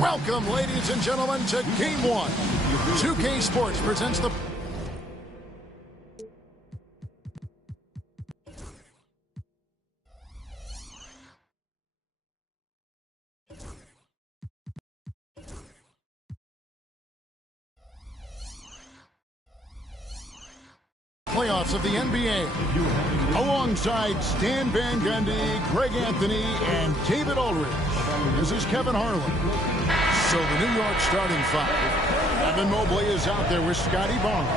Welcome, ladies and gentlemen, to Game 1. 2K Sports presents the playoffs of the NBA. Alongside Stan Van Gundy, Greg Anthony, and David Aldridge, this is Kevin Harlan. So the New York starting five. Evan Mobley is out there with Scotty Barnes.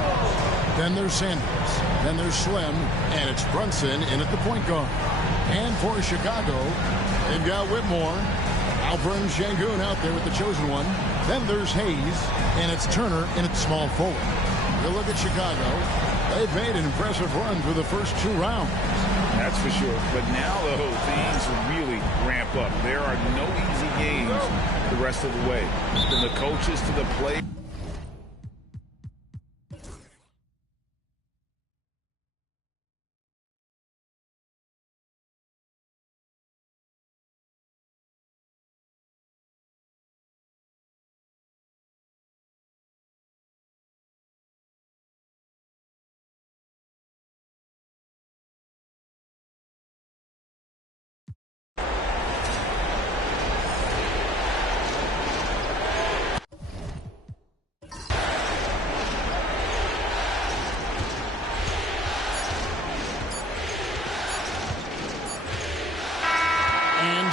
Then there's Sanders. Then there's Slim. And it's Brunson in at the point guard. And for Chicago, they've got Whitmore. Alperen Şengün out there with the chosen one. Then there's Hayes. And it's Turner in at small forward. You look at Chicago. They've made an impressive run through the first two rounds. That's for sure. But now, though, things really ramp up. There are no easy games the rest of the way. From the coaches to the play.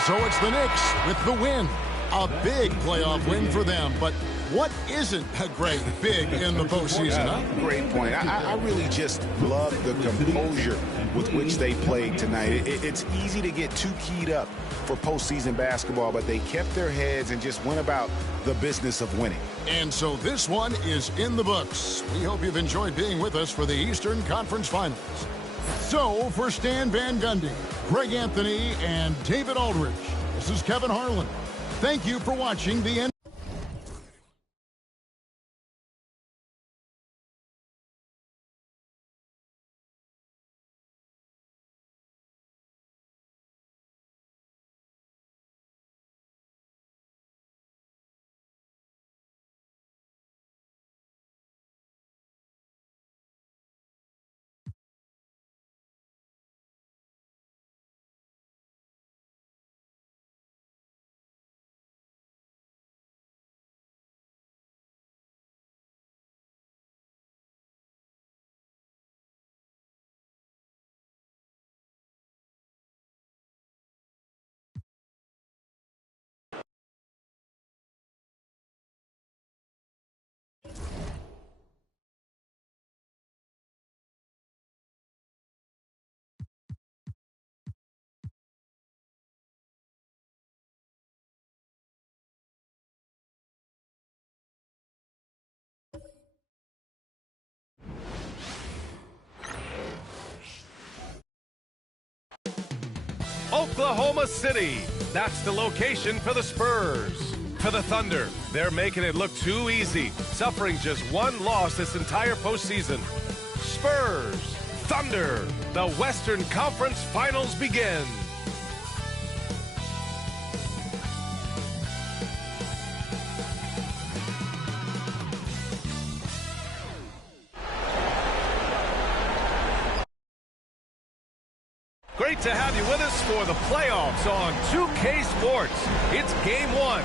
So it's the Knicks with the win. A big playoff win for them. But what isn't a great big in the postseason, huh? Great point. I really just love the composure with which they played tonight. It's easy to get too keyed up for postseason basketball, but they kept their heads and just went about the business of winning. And so this one is in the books. We hope you've enjoyed being with us for the Eastern Conference Finals. So, for Stan Van Gundy, Greg Anthony, and David Aldridge, this is Kevin Harlan. Thank you for watching the end. Oklahoma City. That's the location for the Spurs. For the Thunder, they're making it look too easy, suffering just one loss this entire postseason. Spurs, Thunder, the Western Conference Finals begin. Great to have you with us for the playoffs on 2K Sports. It's Game 1.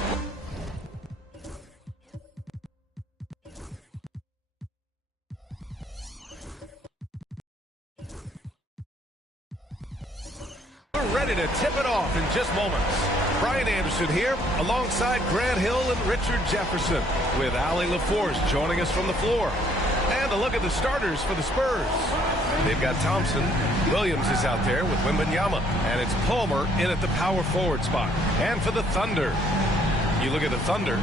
We're ready to tip it off in just moments. Brian Anderson here alongside Grant Hill and Richard Jefferson with Allie LaForce joining us from the floor. And a look at the starters for the Spurs. They've got Thompson. Williams is out there with Wembanyama. And it's Palmer in at the power forward spot. And for the Thunder, you look at the Thunder.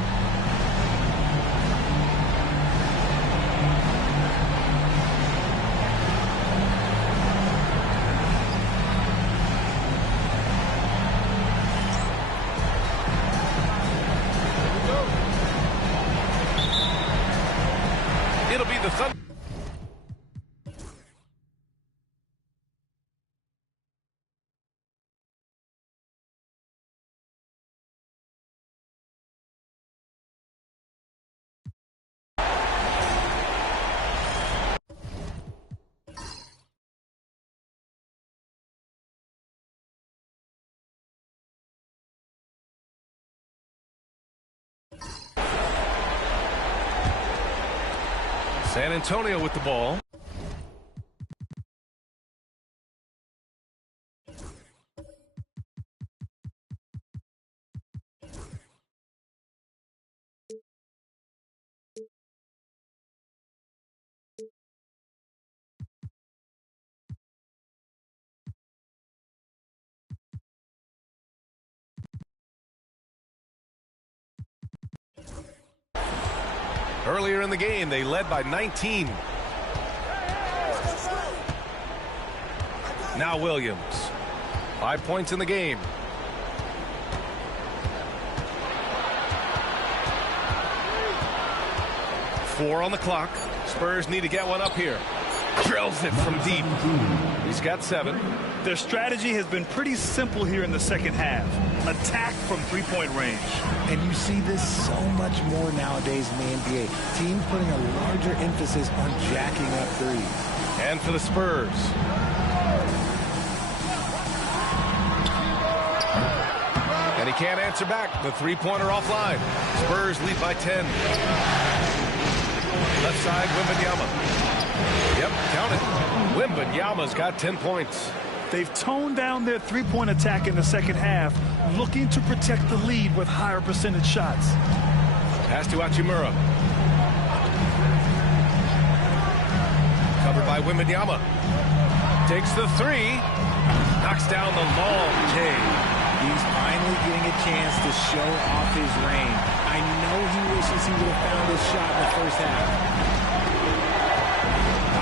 It'll be the Thunder. San Antonio with the ball. Earlier in the game, they led by 19. Now Williams. 5 points in the game. Four on the clock. Spurs need to get one up here. Drills it from deep. He's got 7. Their strategy has been pretty simple here in the second half. Attack from three-point range. And you see this so much more nowadays in the NBA. Teams putting a larger emphasis on jacking up threes. And for the Spurs. And he can't answer back. The three-pointer offline. Spurs lead by 10. Left side, Wembanyama. Yep, count it. Wembanyama's got 10 points. They've toned down their three-point attack in the second half, looking to protect the lead with higher percentage shots. Pass to Hachimura. Covered by Wembanyama. Takes the 3. Knocks down the long J. He's finally getting a chance to show off his range. I know he wishes he would have found his shot in the first half.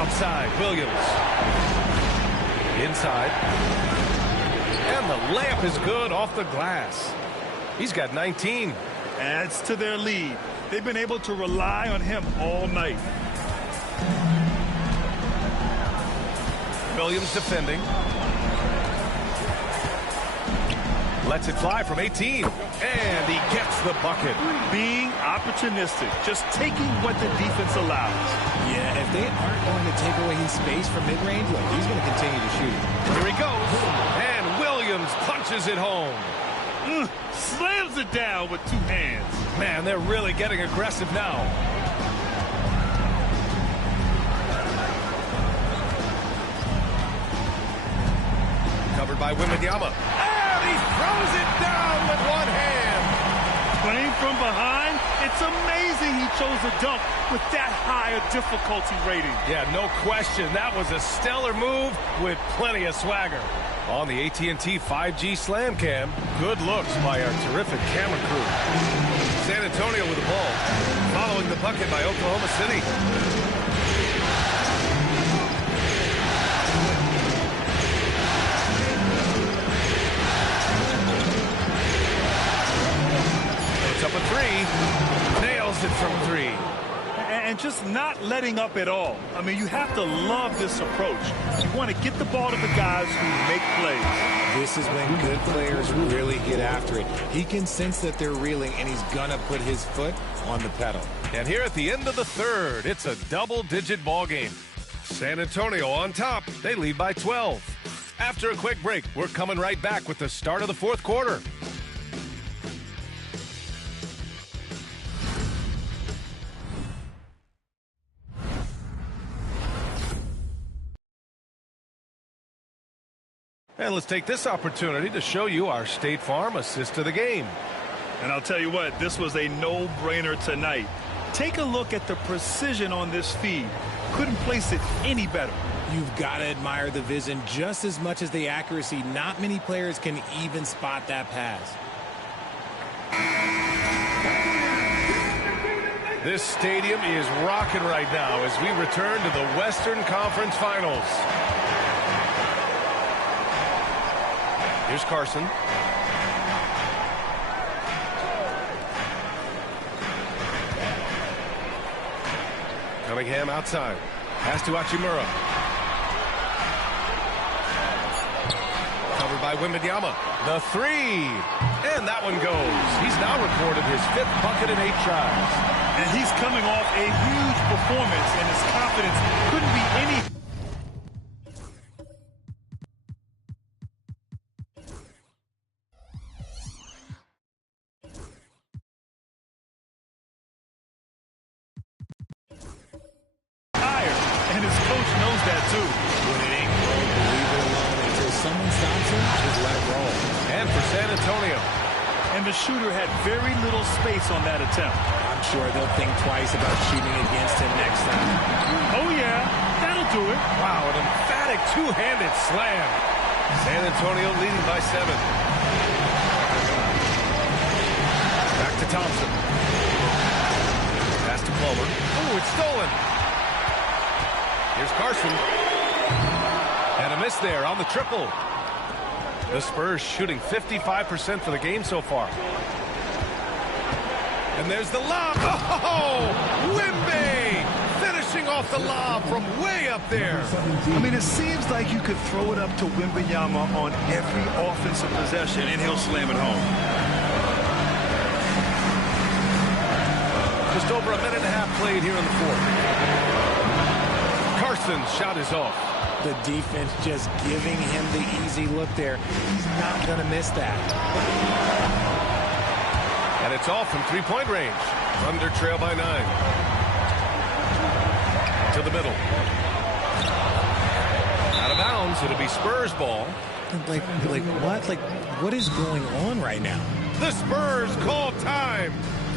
Outside, Williams. Inside. And the layup is good off the glass. He's got 19. Adds to their lead. They've been able to rely on him all night. Williams defending. Lets it fly from 18. And he gets the bucket. Being opportunistic, just taking what the defense allows. Yeah, if they aren't going to take away his space from mid-range, look, he's going to continue to shoot. Here he goes. And Williams punches it home. Slams it down with 2 hands. Man, they're really getting aggressive now. Covered by Wembanyama. And he throws it down with one hand. Playing from behind, it's amazing he chose a dunk with that high a difficulty rating. Yeah, no question. That was a stellar move with plenty of swagger. On the AT&T 5G Slam Cam, good looks by our terrific camera crew. San Antonio with the ball, following the bucket by Oklahoma City. Puts up a 3, nails it from 3. And just not letting up at all. I mean, you have to love this approach. You want to get the ball to the guys who make plays. This is when good players really get after it. He can sense that they're reeling, and he's going to put his foot on the pedal. And here at the end of the third, it's a double-digit ball game. San Antonio on top. They lead by 12. After a quick break, we're coming right back with the start of the fourth quarter. And let's take this opportunity to show you our State Farm assist to the game. And I'll tell you what, this was a no-brainer tonight. Take a look at the precision on this feed. Couldn't place it any better. You've got to admire the vision just as much as the accuracy. Not many players can even spot that pass. This stadium is rocking right now as we return to the Western Conference Finals. Here's Carson. Cunningham outside. Pass to Hachimura. Covered by Wembanyama. The 3. And that one goes. He's now recorded his 5th bucket in 8 tries. And he's coming off a huge performance, and his confidence couldn't be any Antonio. And the shooter had very little space on that attempt. I'm sure they'll think twice about shooting against him next time. Oh, yeah. That'll do it. Wow, an emphatic two-handed slam. San Antonio leading by 7. Back to Thompson. Pass to Palmer. Oh, it's stolen. Here's Carson. And a miss there on the triple. The Spurs shooting 55% for the game so far. And there's the lob. Oh, Wimby finishing off the lob from way up there. I mean, it seems like you could throw it up to Wembanyama on every offensive possession, and he'll slam it home. Just over a minute and a half played here in the fourth. Carson's shot is off. The defense just giving him the easy look there. He's not going to miss that. And it's off from three-point range. Thunder trail by 9. To the middle. Out of bounds. It'll be Spurs ball. Like what? Like, what is going on right now? The Spurs call time.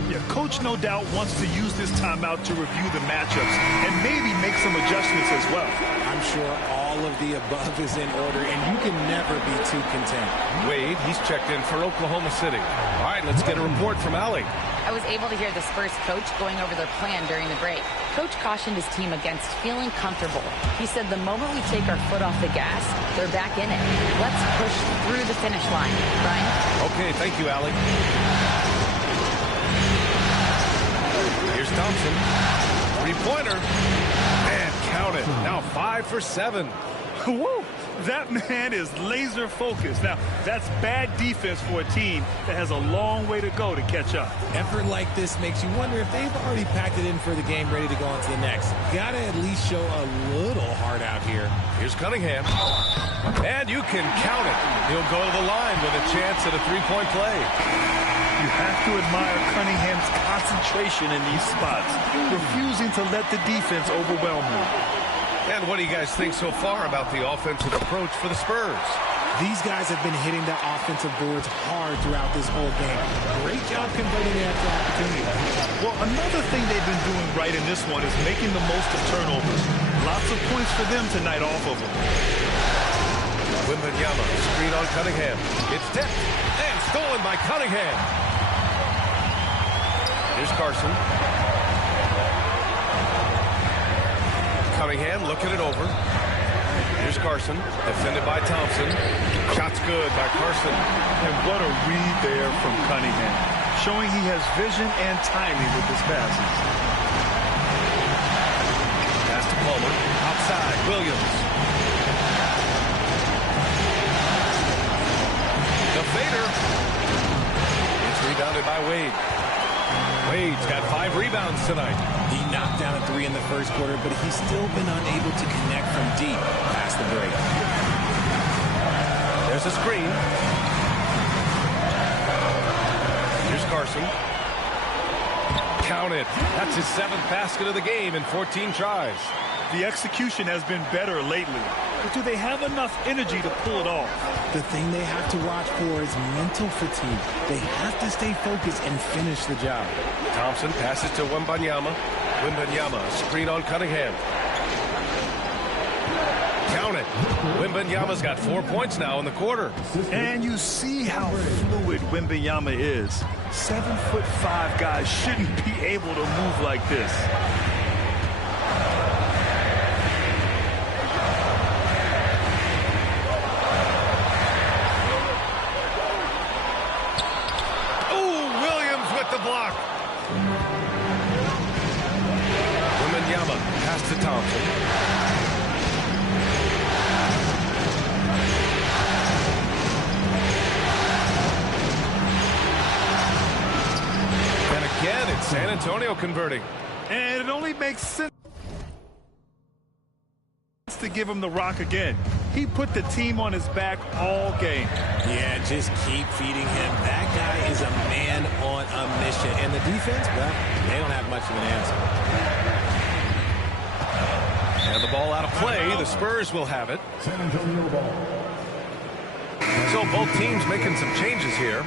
Yeah, Coach no doubt wants to use this timeout to review the matchups and maybe make some adjustments as well. I'm sure all of the above is in order, and you can never be too content. Wade, he's checked in for Oklahoma City. All right, let's get a report from Allie. I was able to hear the Spurs coach going over their plan during the break. Coach cautioned his team against feeling comfortable. He said the moment we take our foot off the gas, they're back in it. Let's push through the finish line. Brian? Okay, thank you, Allie. Here's Thompson. Three-pointer. And count it. Now 5 for 7. Whoa, that man is laser focused. Now, that's bad defense for a team that has a long way to go to catch up. Effort like this makes you wonder if they've already packed it in for the game, ready to go on to the next. Gotta at least show a little heart out here. Here's Cunningham. And you can count it. He'll go to the line with a chance at a three-point play. You have to admire Cunningham's concentration in these spots, refusing to let the defense overwhelm him. And what do you guys think so far about the offensive approach for the Spurs? These guys have been hitting the offensive boards hard throughout this whole game. Great job converting after opportunity. Well, another thing they've been doing right in this one is making the most of turnovers. Lots of points for them tonight off of them. Wembanyama, screen on Cunningham. It's tipped and stolen by Cunningham. Here's Carson. Cunningham looking it over. Here's Carson, defended by Thompson. Shot's good by Carson. And what a read there from Cunningham, showing he has vision and timing with his passes. Pass to Palmer. Outside, Williams. The fader. It's rebounded by Wade. Wade's got 5 rebounds tonight. He knocked down a 3 in the first quarter, but he's still been unable to connect from deep past the break. There's a screen. Here's Carson. Count it. That's his 7th basket of the game in 14 tries. The execution has been better lately, but do they have enough energy to pull it off? The thing they have to watch for is mental fatigue. They have to stay focused and finish the job. Thompson passes to Wembanyama. Wembanyama, screen on Cunningham. Count it. Wembanyama's got 4 points now in the quarter. And you see how fluid Wembanyama is. 7'5" guys shouldn't be able to move like this. Block. Wembanyama pass to Thompson. And again, it's San Antonio converting. And it only makes sense to give him the rock again. He put the team on his back all game. Yeah, just keep feeding him. That guy is a man on a mission. And the defense, well, they don't have much of an answer. And the ball out of play. The Spurs will have it. San Antonio ball. So both teams making some changes here.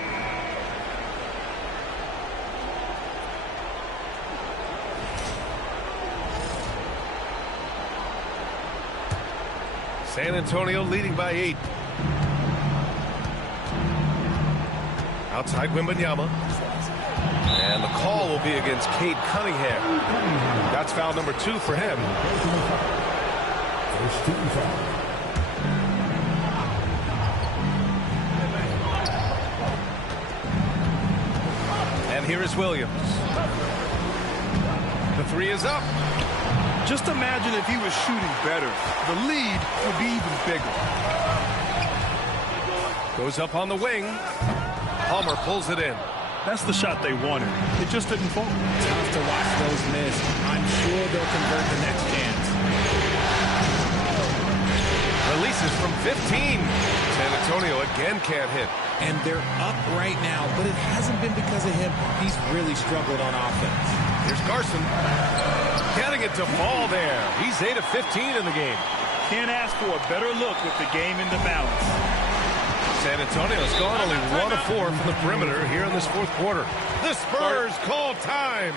San Antonio leading by 8. Outside Wembanyama. And the call will be against Cade Cunningham. That's foul number 2 for him. First team foul. And here is Williams. The 3 is up. Just imagine if he was shooting better. The lead would be even bigger. Goes up on the wing. Palmer pulls it in. That's the shot they wanted. It just didn't fall. Tough to watch those miss. I'm sure they'll convert the next chance. Releases from 15. San Antonio again can't hit. And they're up right now, but it hasn't been because of him. He's really struggled on offense. Here's Carson. Getting it to fall there. He's 8 of 15 in the game. Can't ask for a better look with the game in the balance. San Antonio's gone only 1 of 4 from the perimeter here in this fourth quarter. The Spurs call time.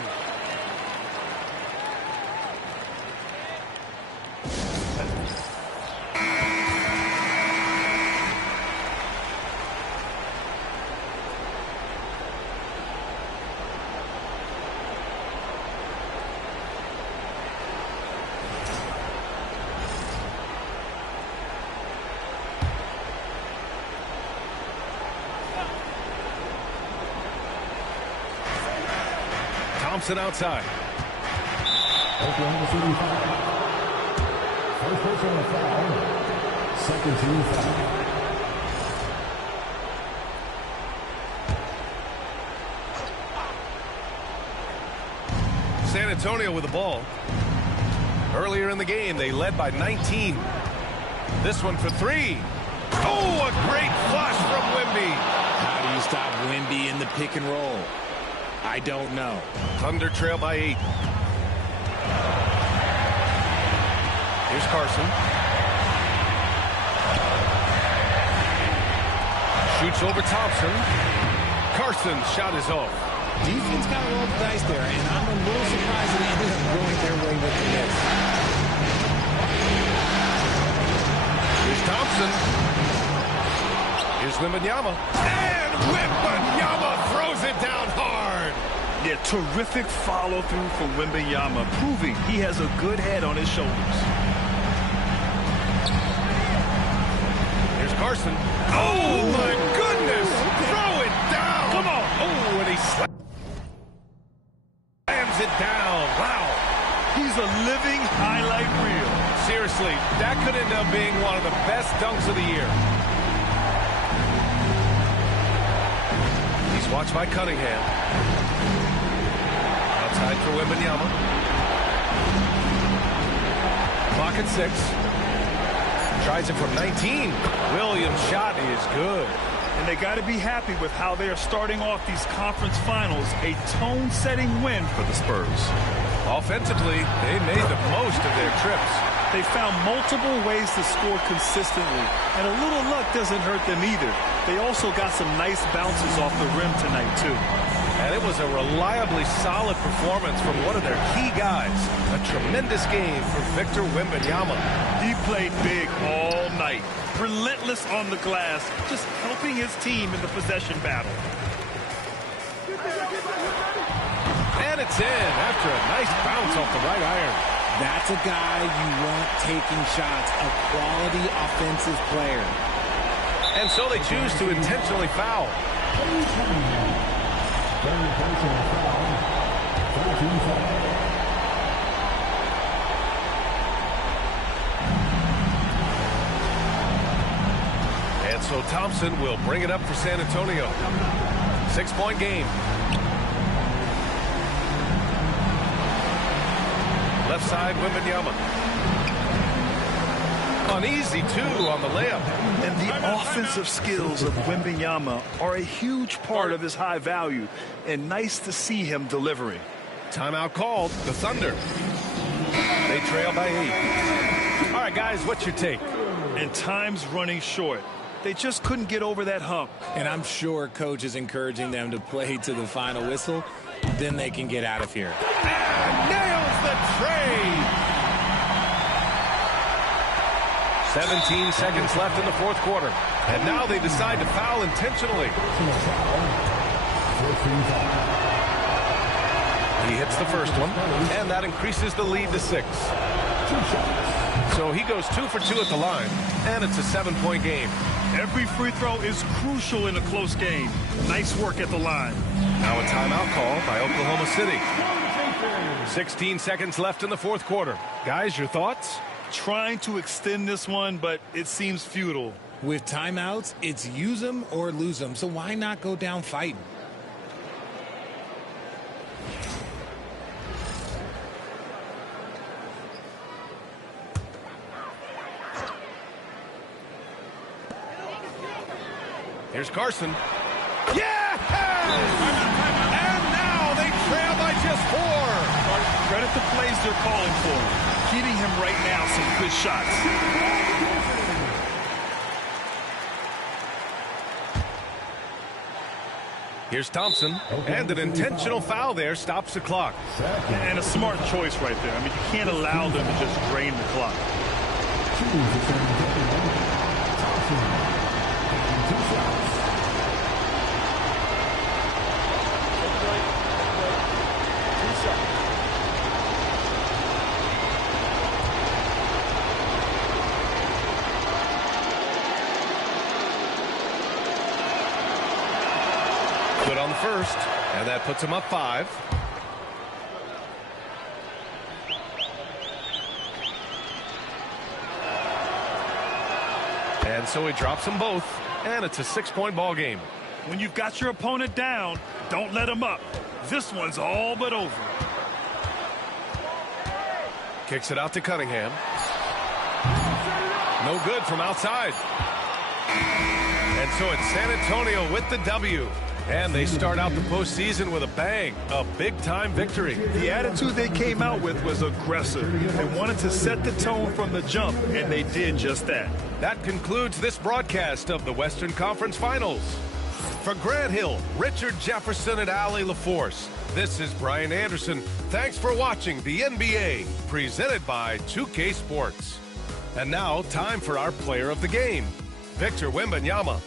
Thompson outside. Oklahoma City foul. First personal foul. Second team foul. San Antonio with the ball. Earlier in the game, they led by 19. This one for 3. Oh, a great flush from Wemby. How do you stop Wemby in the pick and roll? I don't know. Thunder trail by 8. Here's Carson. Shoots over Thompson. Carson's shot is off. Defense got a roll the dice there, and I'm a little surprised that they ended up going their way with the miss. Here's Thompson. Here's Wembanyama. And Wembanyama throws it down hard. Yeah, terrific follow-through from Wembanyama, proving he has a good head on his shoulders. Here's Carson. Oh, my goodness. Throw it down. Come on. Oh, and he slams it down. Wow. He's a living highlight reel. Seriously, that could end up being one of the best dunks of the year. He's watched by Cunningham. Outside for Wembanyama. Clock at 6. Tries it from 19. Williams' shot is good. And they got to be happy with how they are starting off these conference finals. A tone-setting win for the Spurs. Offensively, they made the most of their trips. They found multiple ways to score consistently, and a little luck doesn't hurt them either. They also got some nice bounces off the rim tonight, too. And it was a reliably solid performance from one of their key guys. A tremendous game for Victor Wembanyama. He played big all night. Relentless on the glass, just helping his team in the possession battle. And it's in after a nice bounce off the right iron. That's a guy you want taking shots, a quality offensive player. And so they choose to intentionally foul. And so Thompson will bring it up for San Antonio. 6-point game. Left side, Wembanyama. Uneasy, too, on the layup. And the offensive skills of Wembanyama are a huge part of his high value, and nice to see him delivering. Timeout called. The Thunder. They trail by 8. All right, guys, what's your take? And time's running short. They just couldn't get over that hump. And I'm sure coach is encouraging them to play to the final whistle. Then they can get out of here. And nails the trade. 17 seconds left in the fourth quarter. And now they decide to foul intentionally. He hits the first one, and that increases the lead to 6. So he goes 2 for 2 at the line, and it's a 7-point game. Every free throw is crucial in a close game. Nice work at the line. Now a timeout call by Oklahoma City. 16 seconds left in the fourth quarter. Guys, your thoughts? Trying to extend this one, but it seems futile. With timeouts, it's use them or lose them. So why not go down fighting? Here's Carson. Yeah! And now they trail by just 4. Credit the plays they're calling for. Giving him right now some good shots. Here's Thompson, and an intentional foul there stops the clock. And a smart choice right there. I mean, you can't allow them to just drain the clock. Good on the first, and that puts him up 5. And so he drops them both, and it's a 6-point ball game. When you've got your opponent down, don't let him up. This one's all but over. Kicks it out to Cunningham. No good from outside. And so it's San Antonio with the W. And they start out the postseason with a bang, a big-time victory. The attitude they came out with was aggressive. They wanted to set the tone from the jump, and they did just that. That concludes this broadcast of the Western Conference Finals. For Grant Hill, Richard Jefferson, and Allie LaForce, this is Brian Anderson. Thanks for watching the NBA, presented by 2K Sports. And now, time for our player of the game, Victor Wembanyama.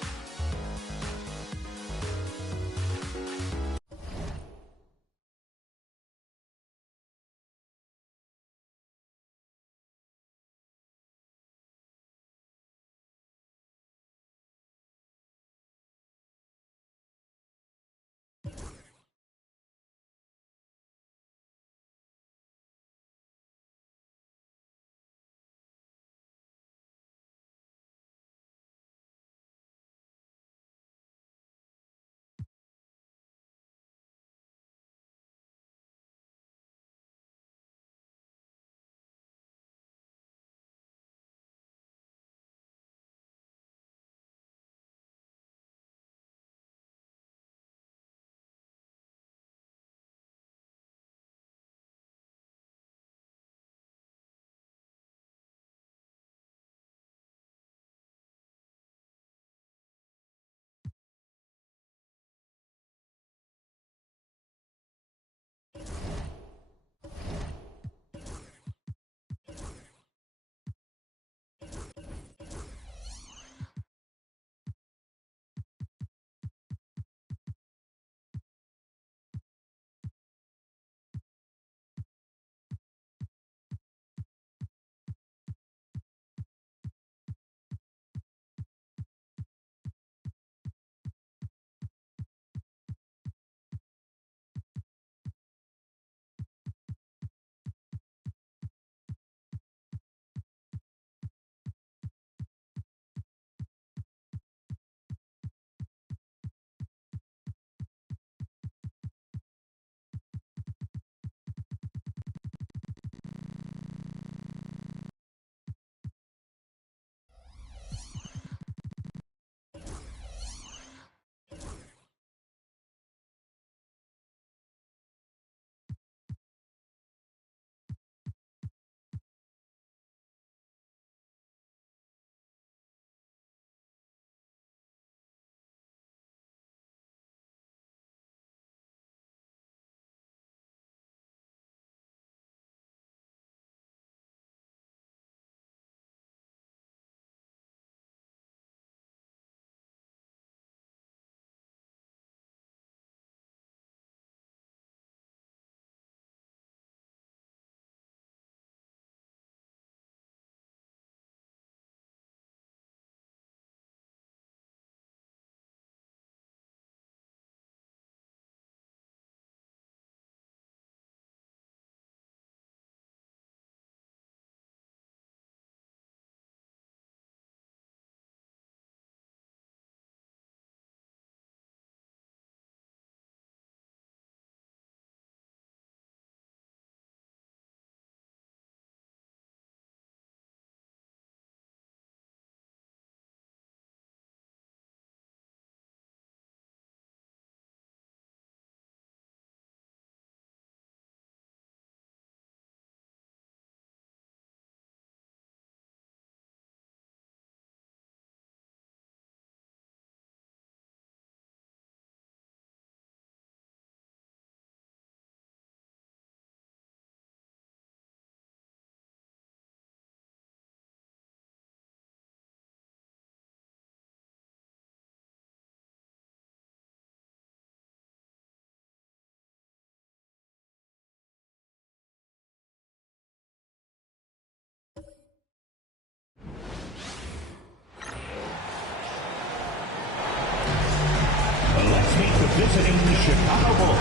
Chicago Bulls.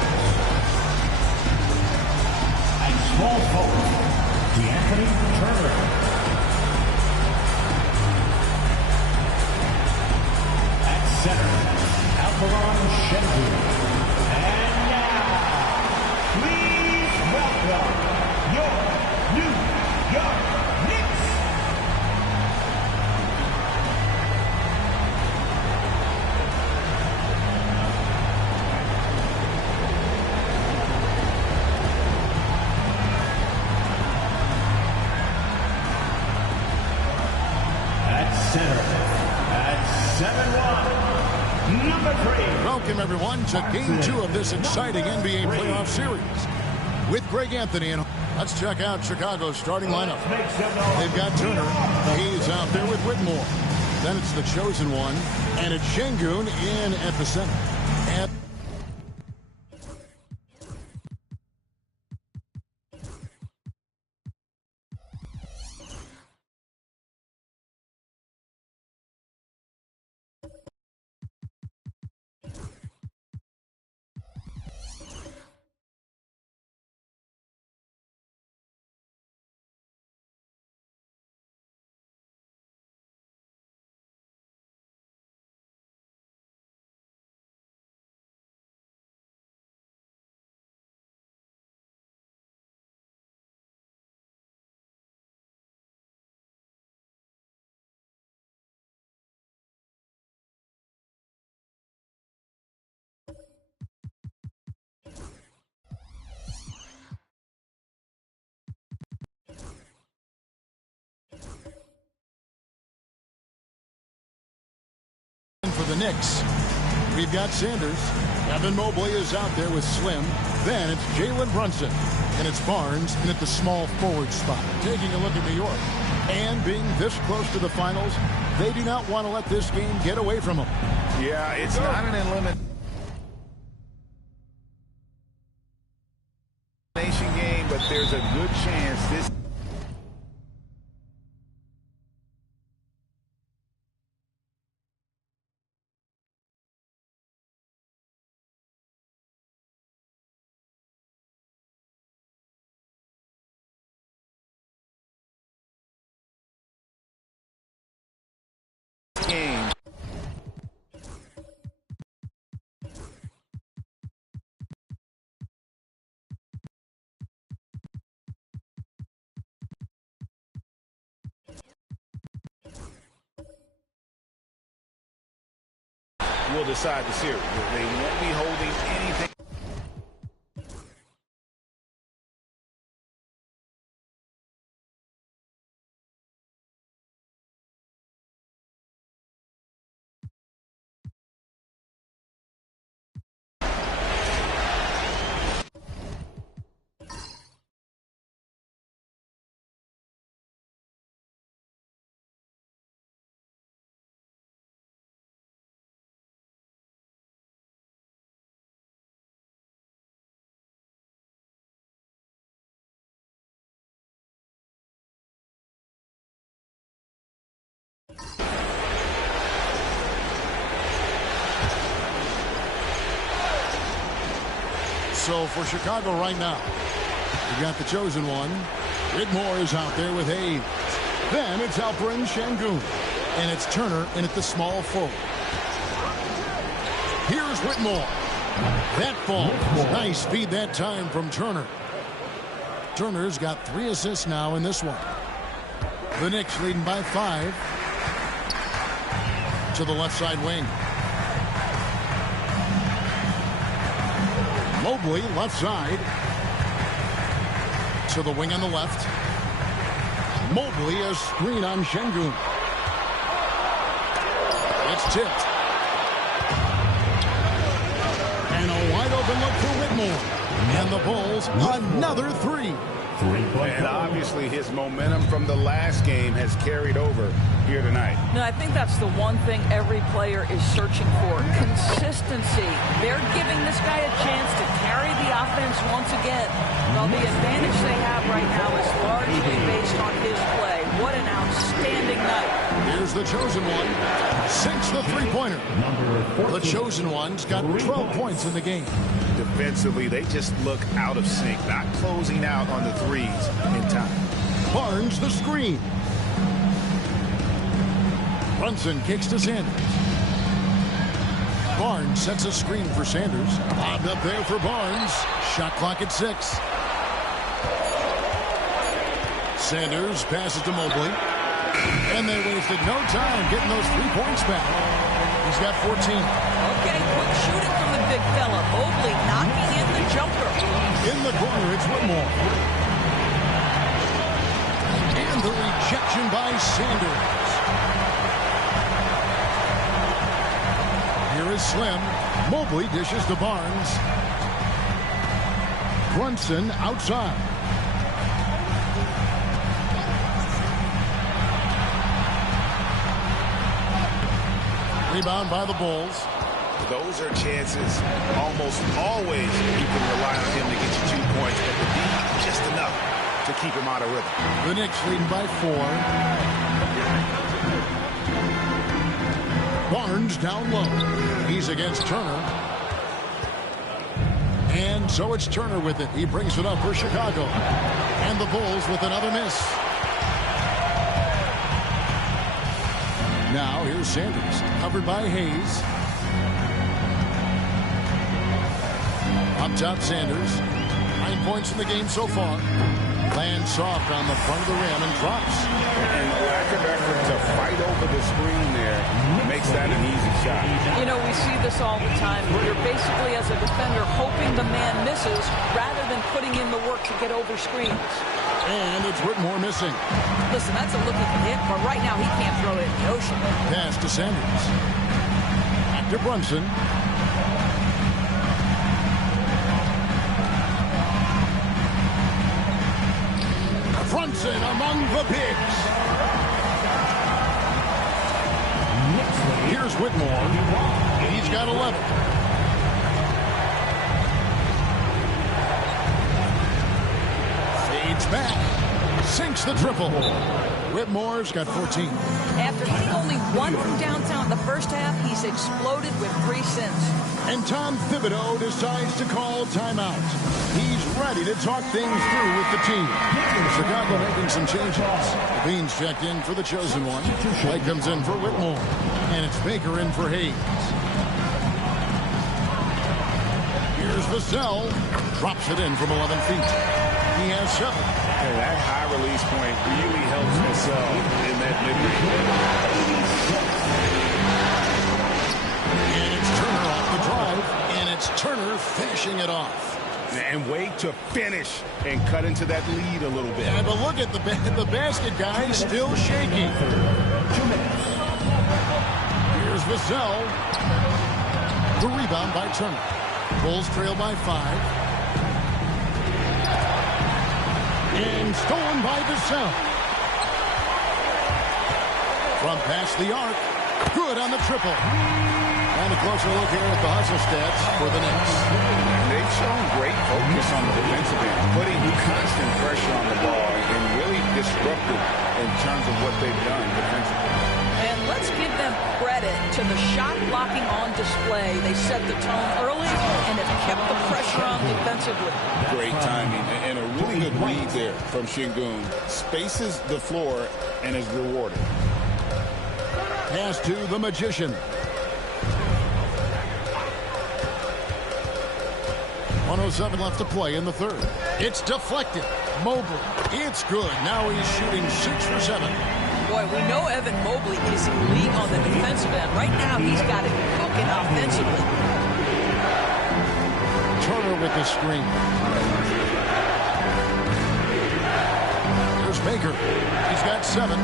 At small forward, D'Anthony Turner. At center, Szn3. And now, please welcome your New York Knicks. At center, at 7-1, number 3. Welcome, everyone, to Game 2 of this exciting NBA playoff series. With Greg Anthony, and let's check out Chicago's starting lineup. They've got Turner. He's out there with Whitmore. Then it's the chosen one, and it's Şengün in at the center. And for the Knicks, we've got Sanders. Evan Mobley is out there with Slim. Then it's Jalen Brunson. And it's Barnes in at the small forward spot. Taking a look at New York. And being this close to the finals, they do not want to let this game get away from them. Yeah, it's not an elimination game, but there's a good chance this game. Will decide the series. They won't be holding anything. So for Chicago right now, we got the chosen one. Whitmore is out there with Hayes. Then it's Alperen Şengün. And it's Turner in at the small forward. Here's Whitmore. That falls. Nice speed that time from Turner. Turner's got 3 assists now in this one. The Knicks leading by 5. To the left side wing. Mobley, left side. To the wing on the left. Mobley, a screen on Şengün. It's tipped. And a wide open look for Whitmore. And the Bulls, another 3. And obviously his momentum from the last game has carried over here tonight. No, I think that's the one thing every player is searching for. Consistency. They're giving this guy a chance to carry the offense once again. Well, the advantage they have right now is largely based on his play. What an outstanding night. Here's the chosen one. Sinks the three-pointer. The chosen one's got 12 points in the game. Defensively, they just look out of sync, not closing out on the threes in time. Barnes the screen. Brunson kicks to Sanders. Barnes sets a screen for Sanders. Bobbed up there for Barnes. Shot clock at 6. Sanders passes to Mobley. And they wasted no time getting those 3 points back. He's got 14. Okay, quick shooting from the big fella. Mobley knocking in the jumper. In the corner, it's Whitmore. And the rejection by Sanders. Here is Slim. Mobley dishes to Barnes. Brunson outside. Rebound by the Bulls. Those are chances almost always you can rely on him to get you 2 points, but the D just enough to keep him out of rhythm. The Knicks leading by 4. Barnes down low. He's against Turner. And so it's Turner with it. He brings it up for Chicago. And the Bulls with another miss. Now here's Sanders. Covered by Hayes. Up top, Sanders. 9 points in the game so far. Lands soft on the front of the rim and drops. And the lack of effort to fight over the screen there makes that an easy shot. You know, we see this all the time where you're basically, as a defender, hoping the man misses rather than putting in the work to get over screens. And it's Whitmore missing. Listen, that's a look at him, but right now he can't throw it in the ocean. Pass to Sanders. Back to Brunson. Brunson among the bigs. Here's Whitmore. He's got 11. Fades back. Sinks the triple. Whitmore's got 14. After hitting only 1 from downtown in the first half, he's exploded with 3 since. And Tom Thibodeau decides to call timeout. He's ready to talk things through with the team. Chicago making some changes. Beans checked in for the chosen one. White comes in for Whitmore. And it's Baker in for Hayes. Here's Vassell. Drops it in from 11 feet. He has 7. And that high release point really helps Vassell in that mid-range. And it's Turner off the drive. And it's Turner finishing it off. And wait to finish and cut into that lead a little bit. Yeah, but look at the basket guy still shaking. Here's Vassell. The rebound by Turner. Bulls trail by 5. And stolen by Vassell. From past the arc. Good on the triple. And a closer look here at the hustle stats for the Knicks. They've shown great focus on the defensive end, putting constant pressure on the ball and really disruptive in terms of what they've done defensively. And let's give them credit to the shot blocking on display. They set the tone early and have kept the pressure on defensively. Great timing and a really good read there from Şengün. Spaces the floor and is rewarded. Pass to the Magician. 1:07 left to play in the third. It's deflected. Mobley. It's good. Now he's shooting 6 for 7. Boy, we know Evan Mobley is elite on the defensive end. Right now, he's got it cooking offensively. Turner with the screen. There's Baker. He's got 7.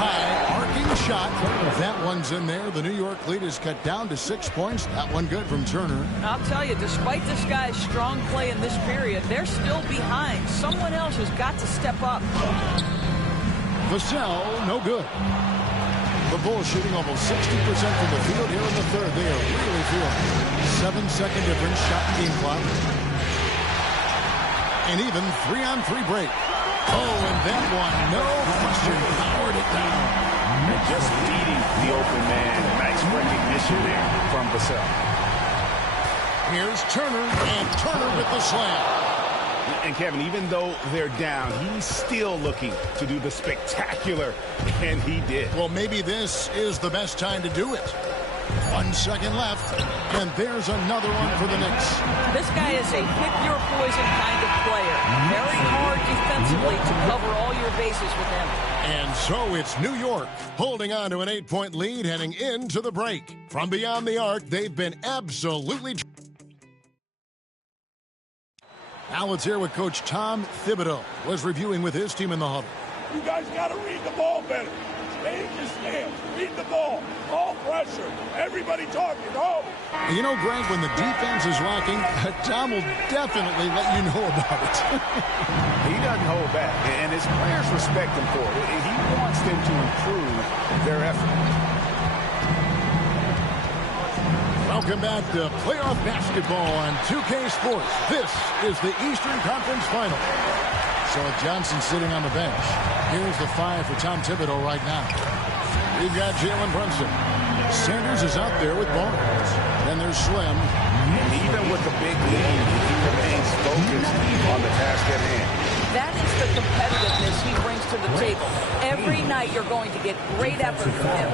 High arcing shot. That one's in there. The New York lead is cut down to 6 points. That one good from Turner. I'll tell you, despite this guy's strong play in this period, they're still behind. Someone else has got to step up. Vassell, no good. The Bulls shooting almost 60% from the field here in the third. They are really feeling 7-second difference shot game clock. And even 3-on-3 break. Oh, and that one, no question, powered it down. And just beating the open man. Nice recognition there from Vassell. Here's Turner, and Turner with the slam. And Kevin, even though they're down, he's still looking to do the spectacular, and he did. Well, maybe this is the best time to do it. 1 second left, and there's another one for the Knicks. This guy is a hit-your-poison kind of player. Very hard defensively to cover all your bases with him. And so it's New York holding on to an 8-point lead heading into the break. From beyond the arc, they've been absolutely... Now let's hear what Coach Tom Thibodeau was reviewing with his team in the huddle. You guys got to read the ball better. Stay in your stance. Read the ball. All pressure. Everybody talking. Oh. You know, Greg, when the defense is lacking, Tom will definitely let you know about it. He doesn't hold back, and his players respect him for it. He wants them to improve their effort. Welcome back to playoff basketball on 2K Sports. This is the Eastern Conference Final. So with Johnson sitting on the bench, here's the 5 for Tom Thibodeau right now. We've got Jalen Brunson. Sanders is out there with Barnes. Then there's Slim. And even with the big lead, he remains focused on the task at hand. That is the competitiveness he brings to the table. Every night you're going to get great effort from him.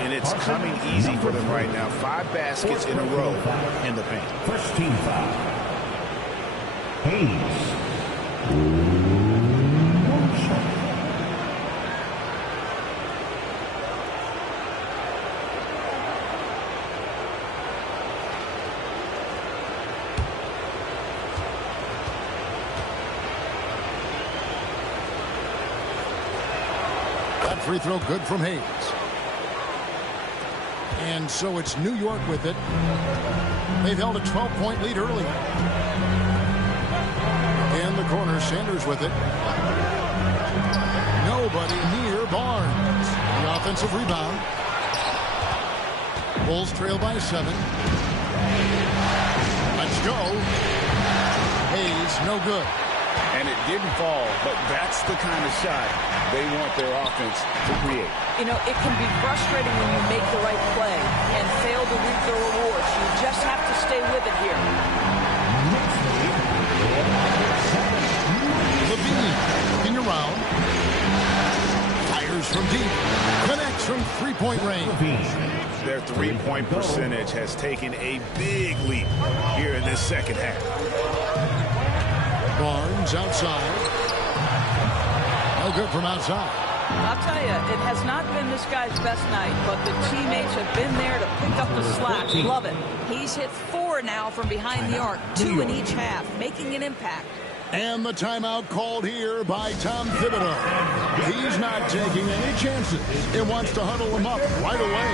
And it's coming easy for them right now. 5 baskets in a row in the paint. First team foul. Hayes. That free throw good from Hayes. And so it's New York with it. They've held a 12-point lead early. In the corner, Sanders with it. Nobody near Barnes. The offensive rebound. Bulls trail by 7. Let's go. Hayes, no good. And it didn't fall, but that's the kind of shot they want their offense to create. You know, it can be frustrating when you make the right play and fail to reap the rewards. You just have to stay with it here. Levine in around. Fires from deep. Connects from three-point range. Their three-point percentage has taken a big leap here in this second half. Barnes outside. No good from outside. I'll tell you, it has not been this guy's best night, but the teammates have been there to pick up the slack. Love it. He's hit 4 now from behind the arc, 2 in each half, making an impact. And the timeout called here by Tom Thibodeau. He's not taking any chances. He wants to huddle them up right away.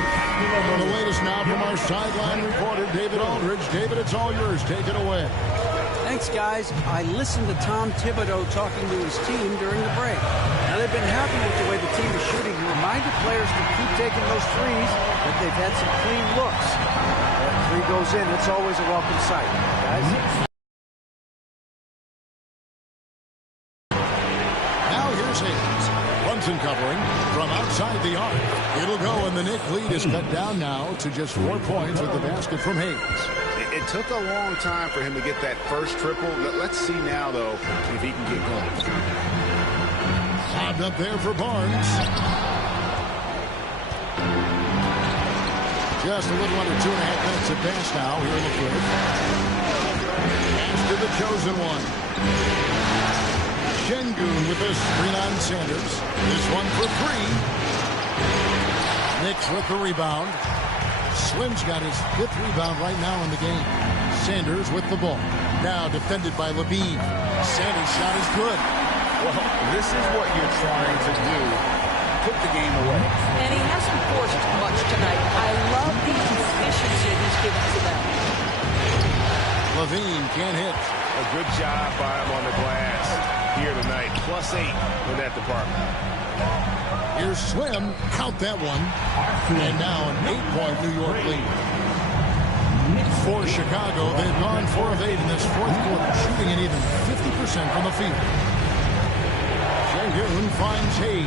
The latest now from our sideline reporter, David Aldridge. David, it's all yours. Take it away. Thanks, guys. I listened to Tom Thibodeau talking to his team during the break. Now, they've been happy with the way the team is shooting. He reminded players to keep taking those threes, that they've had some clean looks. That 3 goes in, it's always a welcome sight. Guys? Now here's Hayes. Brunson covering from outside the arc. It'll go, and the Knicks lead is cut down now to just 4 points with the basket from Hayes. It took a long time for him to get that first triple. Let's see now, though, if he can get going. Lobbed up there for Barnes. Just a little under 2.5 minutes at pass now here in the fourth. Pass to the chosen one. Şengün with the screen on Sanders. This one for 3. Knicks with the rebound. Slim's got his 5th rebound right now in the game. Sanders with the ball. Now defended by Levine. Sanders' shot is good. Well, this is what you're trying to do. Put the game away. And he hasn't forced much tonight. I love the efficiency he's given to them. Levine can't hit. A good job by him on the glass here tonight. +8 in that department. Here's Slim. Count that one. And now an 8-point New York lead. For Chicago, they've gone 4 of 8 in this fourth quarter, shooting at even 50% from the field. Şengün finds Hayes.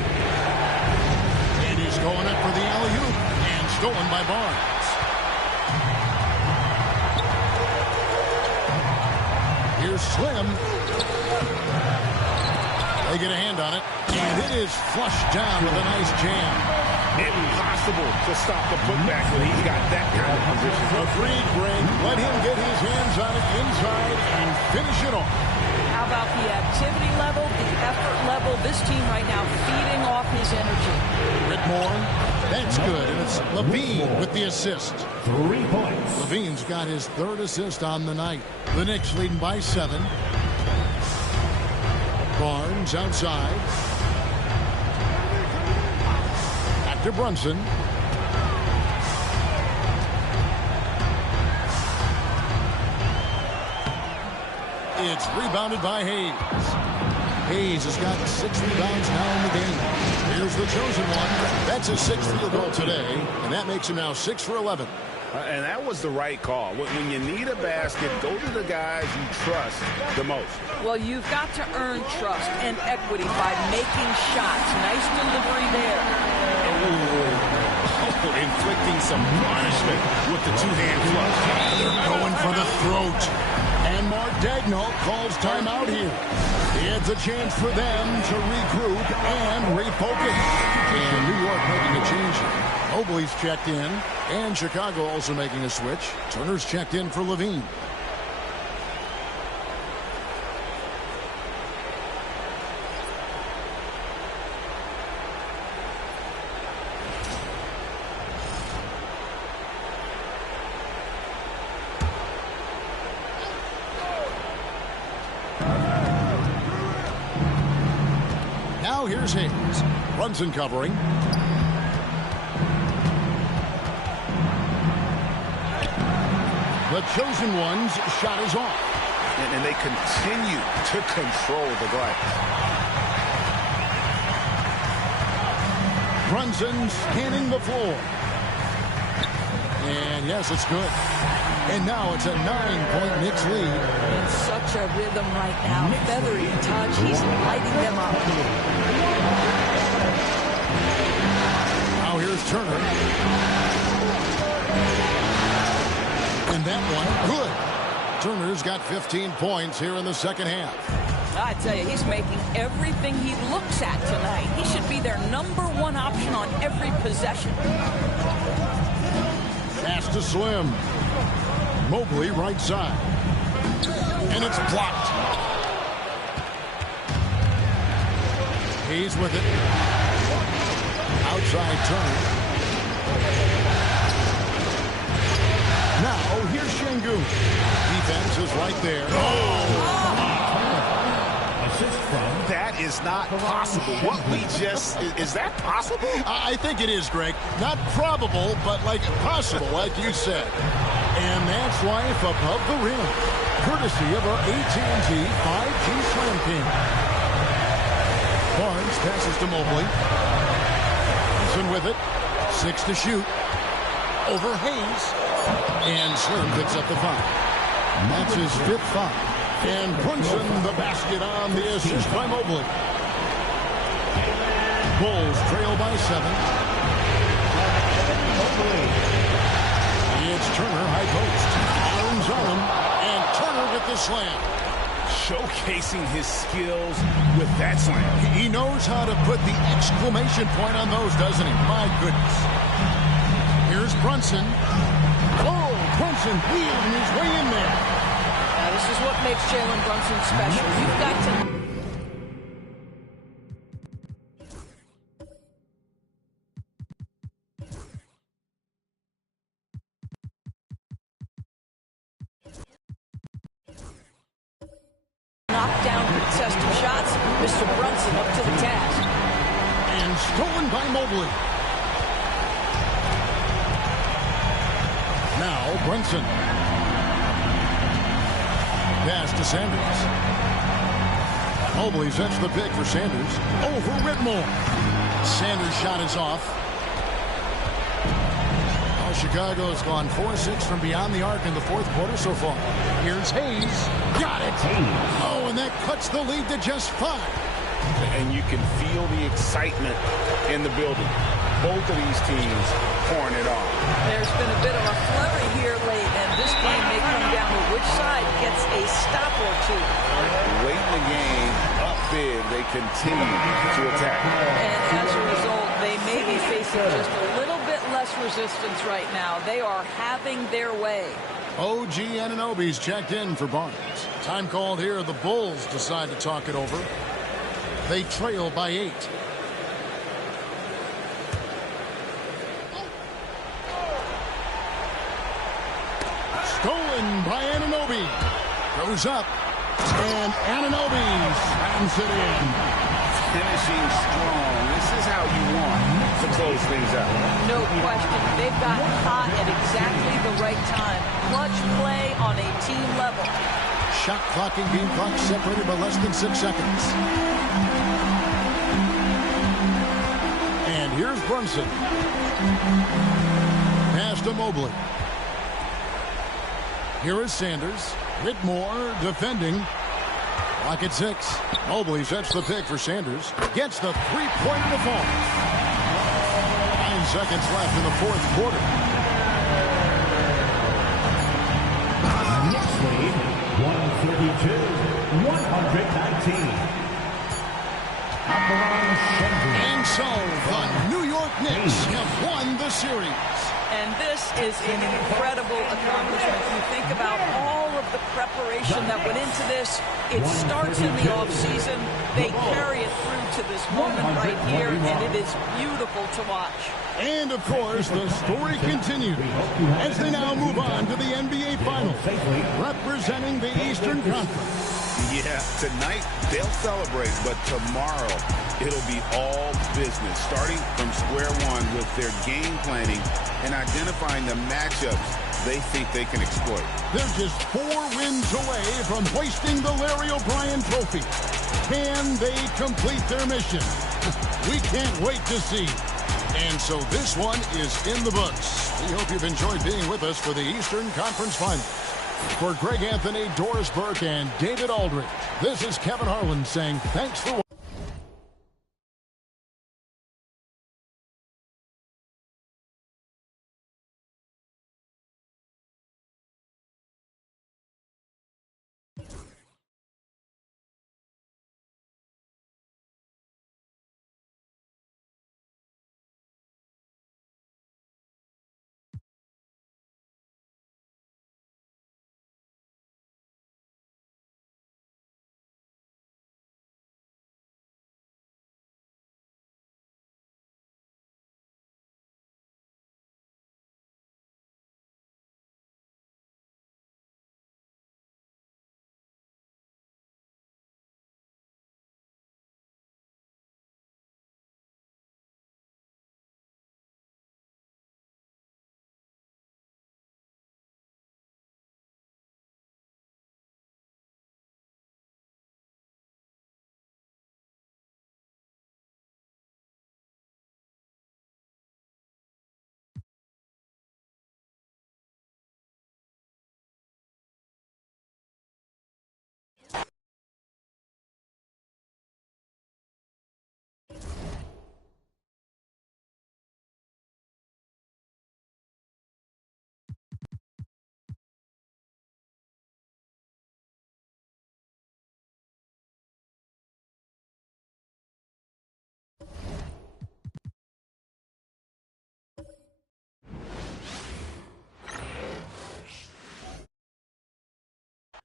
And he's going up for the alley-oop. And stolen by Barnes. Here's Slim. They get a hand on it. And it is flushed down with a nice jam. Impossible to stop the putback when he's got that kind of position. Agreed, Greg. Let him get his hands on it inside and finish it off. How about the activity level, the effort level? This team right now feeding off his energy. Whitmore, that's good. And it's Levine with the assist. 3 points. Levine's got his 3rd assist on the night. The Knicks leading by 7. Barnes outside. Back to Brunson. It's rebounded by Hayes. Hayes has got 6 rebounds now in the game. Here's the chosen one. That's his 6th field goal today, and that makes him now 6 for 11. And that was the right call. When you need a basket, go to the guys you trust the most. Well, you've got to earn trust and equity by making shots. Nice delivery there. Inflicting some punishment with the 2-hand flush. They're going for the throat. And Mark Daigneault calls timeout here. It's a chance for them to regroup and refocus. And New York making a change here. Mobley's checked in. And Chicago also making a switch. Turner's checked in for Levine. Now here's Hayes. Brunson covering. The chosen one's shot is off. And they continue to control the glass. Brunson scanning the floor. And yes, it's good. And now it's a 9-point Knicks lead. In such a rhythm right now. Feathery touch. He's lighting them up. Now here's Turner. And that one, good. Turner's got 15 points here in the second half. I tell you, he's making everything he looks at tonight. He should be their #1 option on every possession. Pass to Slim. Mobley right side. And it's blocked. He's with it. Outside Turner. Now, here's Şengün. Defense is right there. Assist from. That is not possible. What we just... Is that possible? I think it is, Greg. Not probable, but like possible, like you said. And that's life above the rim. Courtesy of our AT&T 5G Slam King. Barnes passes to Mobley. Brunson with it. 6 to shoot. Over Hayes. And Slim picks up the foul. That's his 5th foul. And Brunson the basket on the assist by Mobley. Bulls trail by 7. It's Turner high post. Arms on him. And Turner with the slam. Showcasing his skills with that slam. He knows how to put the exclamation point on those, doesn't he? My goodness. Here's Brunson. Oh, Brunson weaving his way in there. Now, this is what makes Jalen Brunson special. You've got to... knock down contested shots. Mr. Brunson up to the task. And stolen by Mobley. Now Brunson. Pass to Sanders. Mobley sets the pick for Sanders. Over Whitmore. Sanders' shot is off. Oh, Chicago's gone 4-6 from beyond the arc in the 4th quarter so far. Here's Hayes. Got it. Oh, and that cuts the lead to just 5. And you can feel the excitement in the building. Both of these teams pouring it on. There's been a bit of a flurry here late, and this game may come down to which side gets a stop or two. Late in the game, up big, they continue to attack. And as a result, they may be facing just a little bit less resistance right now. They are having their way. OG Anunoby's checked in for Barnes. Time called here. The Bulls decide to talk it over. They trail by 8. Stolen by Anunoby. Goes up. And Anunoby slams it in. Finishing strong. This is how you want to close things out. No question. They've gotten hot at exactly the right time. Clutch play on a team level. Shot clock and game clock separated by less than 6 seconds. And here's Brunson. Pass to Mobley. Here is Sanders. Whitmore defending. Clock at 6. Mobley sets the pick for Sanders. Gets the three-pointer to fall. 9 seconds left in the fourth quarter. Next lead, 132-119. And so the New York Knicks have won the series. And this is an incredible accomplishment. You think about all of the preparation that went into this. It starts in the offseason. They carry it through to this moment right here, and it is beautiful to watch. And, of course, the story continues as they now move on to the NBA Finals, representing the Eastern Conference. Yeah, tonight they'll celebrate, but tomorrow it'll be all business, starting from square one with their game planning and identifying the matchups they think they can exploit. They're just 4 wins away from hoisting the Larry O'Brien Trophy. Can they complete their mission? We can't wait to see. And so this one is in the books. We hope you've enjoyed being with us for the Eastern Conference Finals. For Greg Anthony, Doris Burke, and David Aldridge, this is Kevin Harlan saying thanks for watching.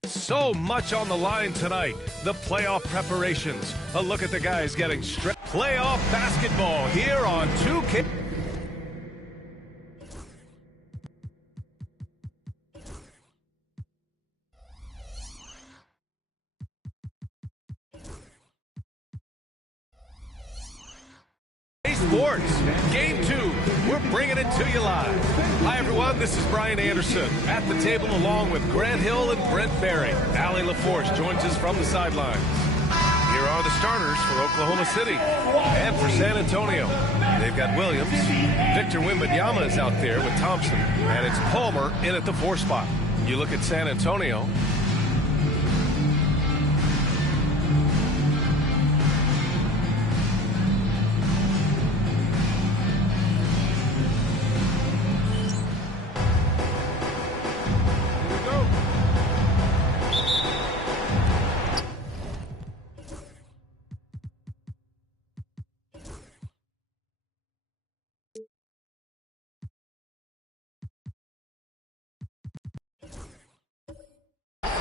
So much on the line tonight. The playoff preparations. A look at the guys getting straight. Playoff basketball here on 2K. Sports, Game 2. We're bringing it to you live. Hi, everyone. This is Brian Anderson at the table along with Grant Hill and Brent Barry. Allie LaForce joins us from the sidelines. Here are the starters for Oklahoma City and for San Antonio. They've got Williams. Victor Wembanyama is out there with Thompson. And it's Palmer in at the 4 spot. You look at San Antonio.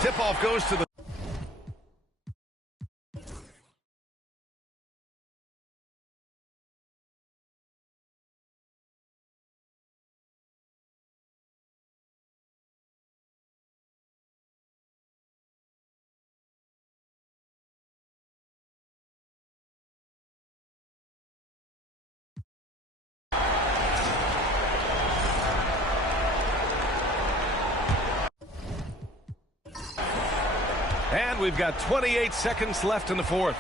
Tip-off goes to the... And we've got 28 seconds left in the fourth.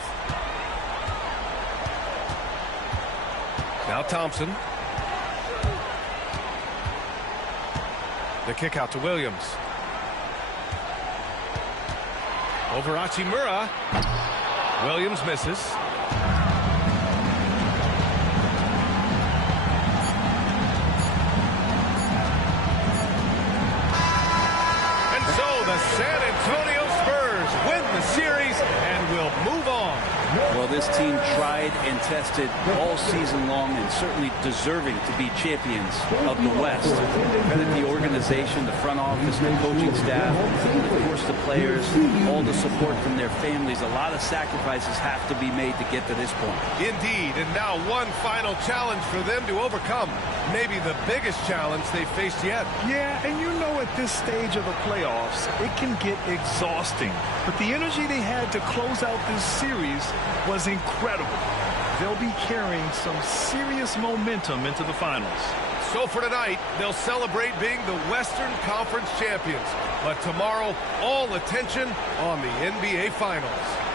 Now Thompson. The kick out to Williams. Over Hachimura. Williams misses. And so the San Antonio Spurs win the series and will move on. Well, this team tried and tested all season long and certainly deserving to be champions of the West. Credit the organization, the front office, the coaching staff, of course the players, all the support from their families. A lot of sacrifices have to be made to get to this point. Indeed, and now one final challenge for them to overcome. Maybe the biggest challenge they've faced yet. Yeah, and you know at this stage of the playoffs, it can get exhausting. But the energy they had to close out this series was incredible. They'll be carrying some serious momentum into the finals. So for tonight, they'll celebrate being the Western Conference champions. But tomorrow, all attention on the NBA Finals.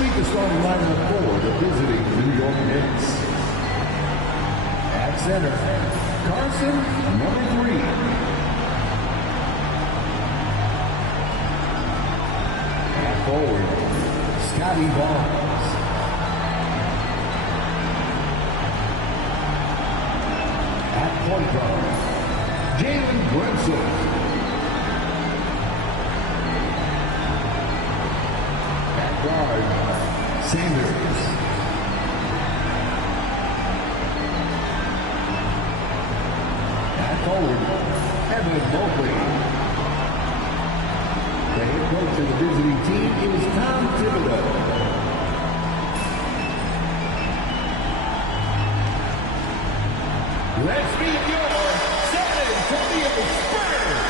meet the starting lineup for the visiting New York Knicks. At center, Carson, number 3. At forward, Scotty Barnes. At point guard, Jalen Brunson. At guard, Sanders. At forward, Evan Mobley. The head coach of the visiting team is Tom Thibodeau. Let's meet your San Antonio Spurs.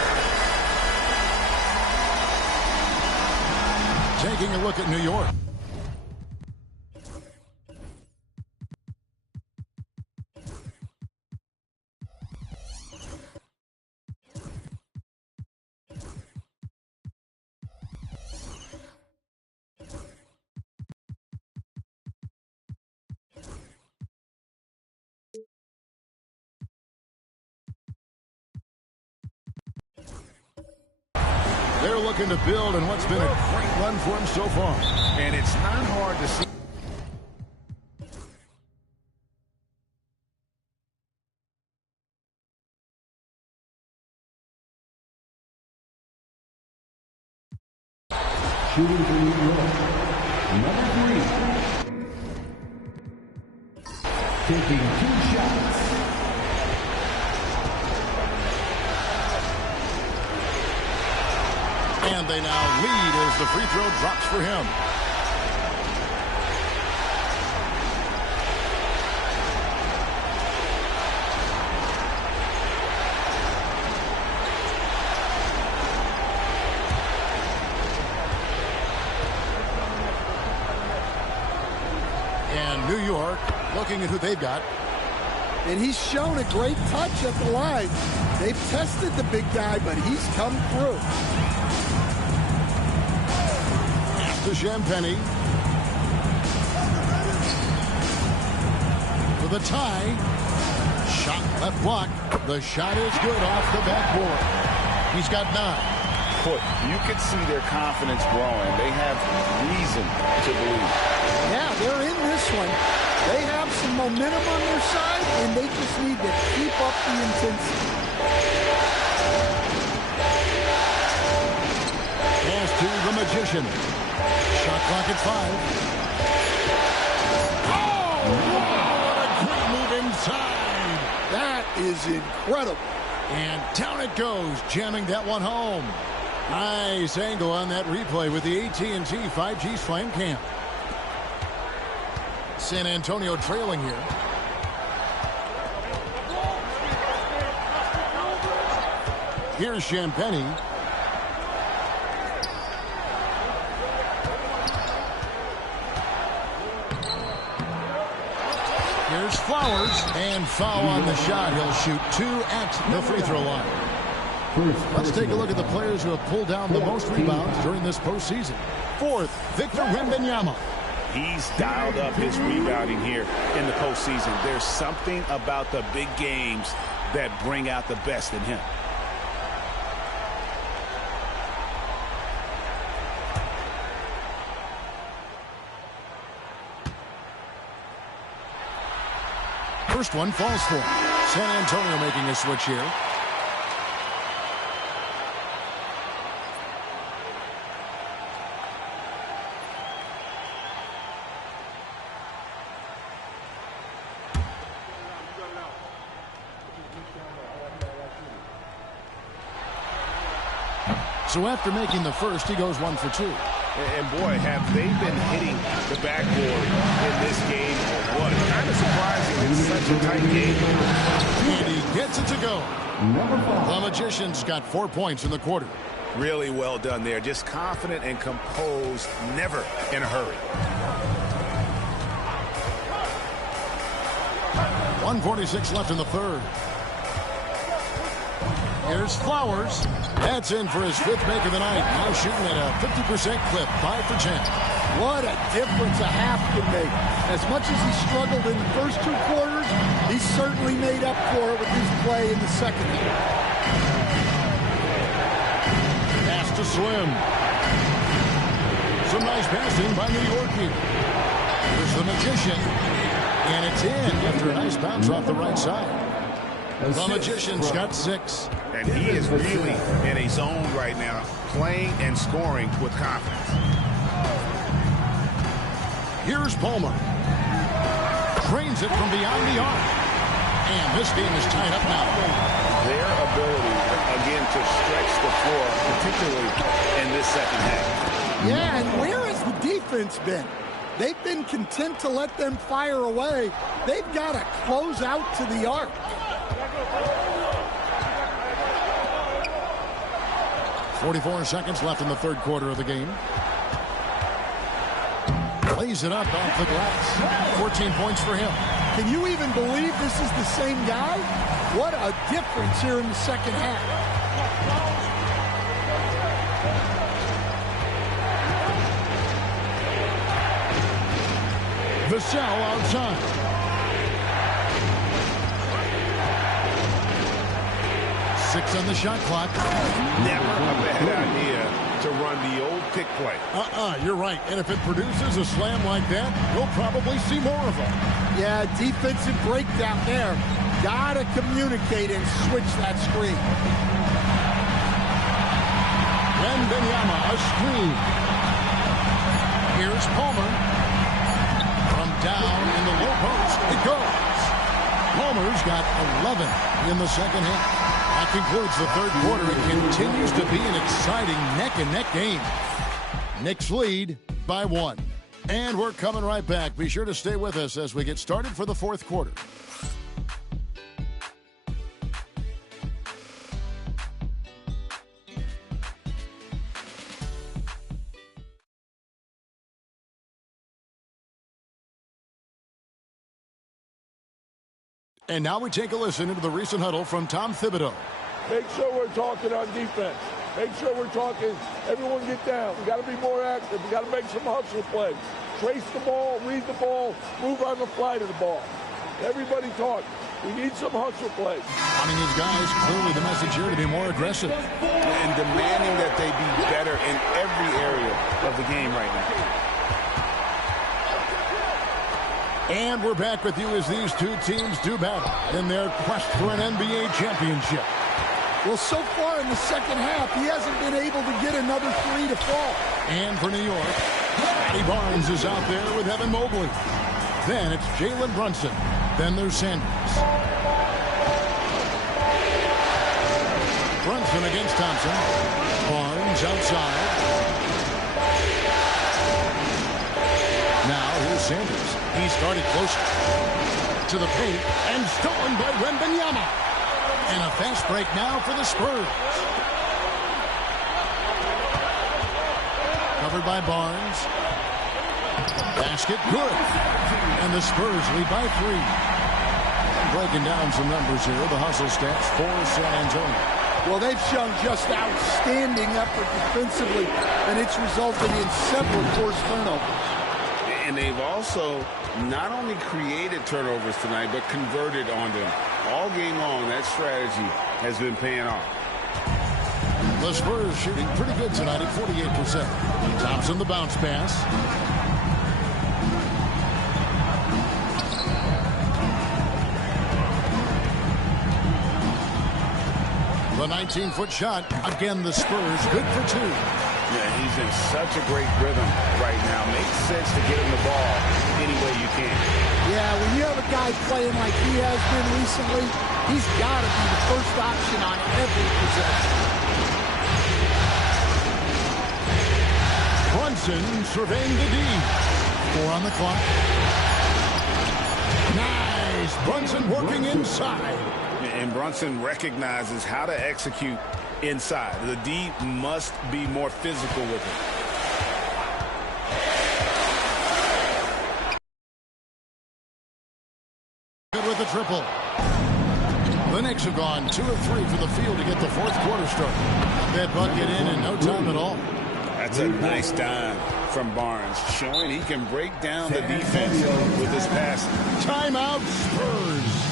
Taking a look at New York. They're looking to build in what's been a great run for them so far. And it's not hard to see. Shooting for New York, number 3. Taking 2 shots. And they now lead as the free throw drops for him. And New York looking at who they've got. And he's shown a great touch at the line. They've tested the big guy, but he's come through. To Champagny. For the tie. Shot left block. The shot is good off the backboard. He's got 9. You can see their confidence growing. They have reason to believe. Yeah, they're in this one. They have some momentum on their side, and they just need to keep up the intensity. Pass to the Magician. Shot clock at 5. Oh, what a great move inside. That is incredible. And down it goes, jamming that one home. Nice angle on that replay with the AT&T 5G Slam Cam. San Antonio trailing here. Here's Champagny. Here's Flowers, and foul on the shot. He'll shoot 2 at the free throw line. Let's take a look at the players who have pulled down the most rebounds during this postseason. 4th, Victor Wembanyama. He's dialed up his rebounding here in the postseason. There's something about the big games that bring out the best in him. First one falls for him. San Antonio making a switch here. So after making the first, he goes 1 for 2. And boy, have they been hitting the backboard in this game. What? Kind of surprising in such a tight game. And he gets it to go. The Magician's got 4 points in the quarter. Really well done there. Just confident and composed, never in a hurry. 1:46 left in the third. Here's Flowers. That's in for his 5th make of the night. Now shooting at a 50% clip, 5 for 10. What a difference a half can make. As much as he struggled in the first 2 quarters, he certainly made up for it with his play in the second half. Pass to Slim. Some nice passing by New York here. There's the Magician. And it's in after a nice bounce off the right side. The Magician's got 6. And he is really in a zone right now, playing and scoring with confidence. Here's Palmer. Trains it from beyond the arc. And this game is tied up now. Their ability, again, to stretch the floor, particularly in this second half. Yeah, and where has the defense been? They've been content to let them fire away. They've got to close out to the arc. 44 seconds left in the third quarter of the game. Lays it up off the glass. 14 points for him. Can you even believe this is the same guy? What a difference here in the second half. Vassell outside. Six on the shot clock. Never a bad idea to run the old pick play. You're right. And if it produces a slam like that, you'll probably see more of them. Yeah, defensive breakdown there. Gotta communicate and switch that screen. Wembanyama, a screen. Here's Palmer. From down in the low post, it goes. Palmer's got 11 in the second half. That concludes the third quarter. It continues to be an exciting neck-and-neck game. Knicks lead by 1. And we're coming right back. Be sure to stay with us as we get started for the fourth quarter. And now we take a listen into the recent huddle from Tom Thibodeau. Make sure we're talking on defense. Make sure we're talking, everyone get down. We got to be more active. We got to make some hustle plays. Trace the ball, read the ball, move on the fly to the ball. Everybody talk. We need some hustle plays. I mean, these guys, clearly the message here to be more aggressive. And demanding that they be better in every area of the game right now. And we're back with you as these two teams do battle in their quest for an NBA championship. Well, so far in the second half, he hasn't been able to get another 3 to fall. And for New York, Matty Barnes is out there with Evan Mobley. Then it's Jalen Brunson. Then there's Sanders. Brunson against Thompson. Barnes outside. Now here's Sanders. He started closer to the paint and stolen by Wembanyama. And a fast break now for the Spurs. Covered by Barnes. Basket good. And the Spurs lead by 3. Breaking down some numbers here. The hustle stats for San Antonio. Well, they've shown just outstanding effort defensively, and it's resulted in several forced turnovers. And they've also not only created turnovers tonight, but converted on them. All game long, that strategy has been paying off. The Spurs shooting pretty good tonight at 48%. Thompson the bounce pass. The 19-foot shot. Again, the Spurs good for 2. Yeah, he's in such a great rhythm right now. Makes sense to get him the ball any way you can. Yeah, when you have a guy playing like he has been recently, he's got to be the first option on every possession. Brunson surveying the D. 4 on the clock. Nice. Brunson working inside. And Brunson recognizes how to execute inside. The D must be more physical with it. Good with the triple. The Knicks have gone 2 of 3 for the field to get the fourth quarter started. That bucket in no time at all. That's a nice dime from Barnes, showing he can break down the defense with his pass. Timeout, Spurs.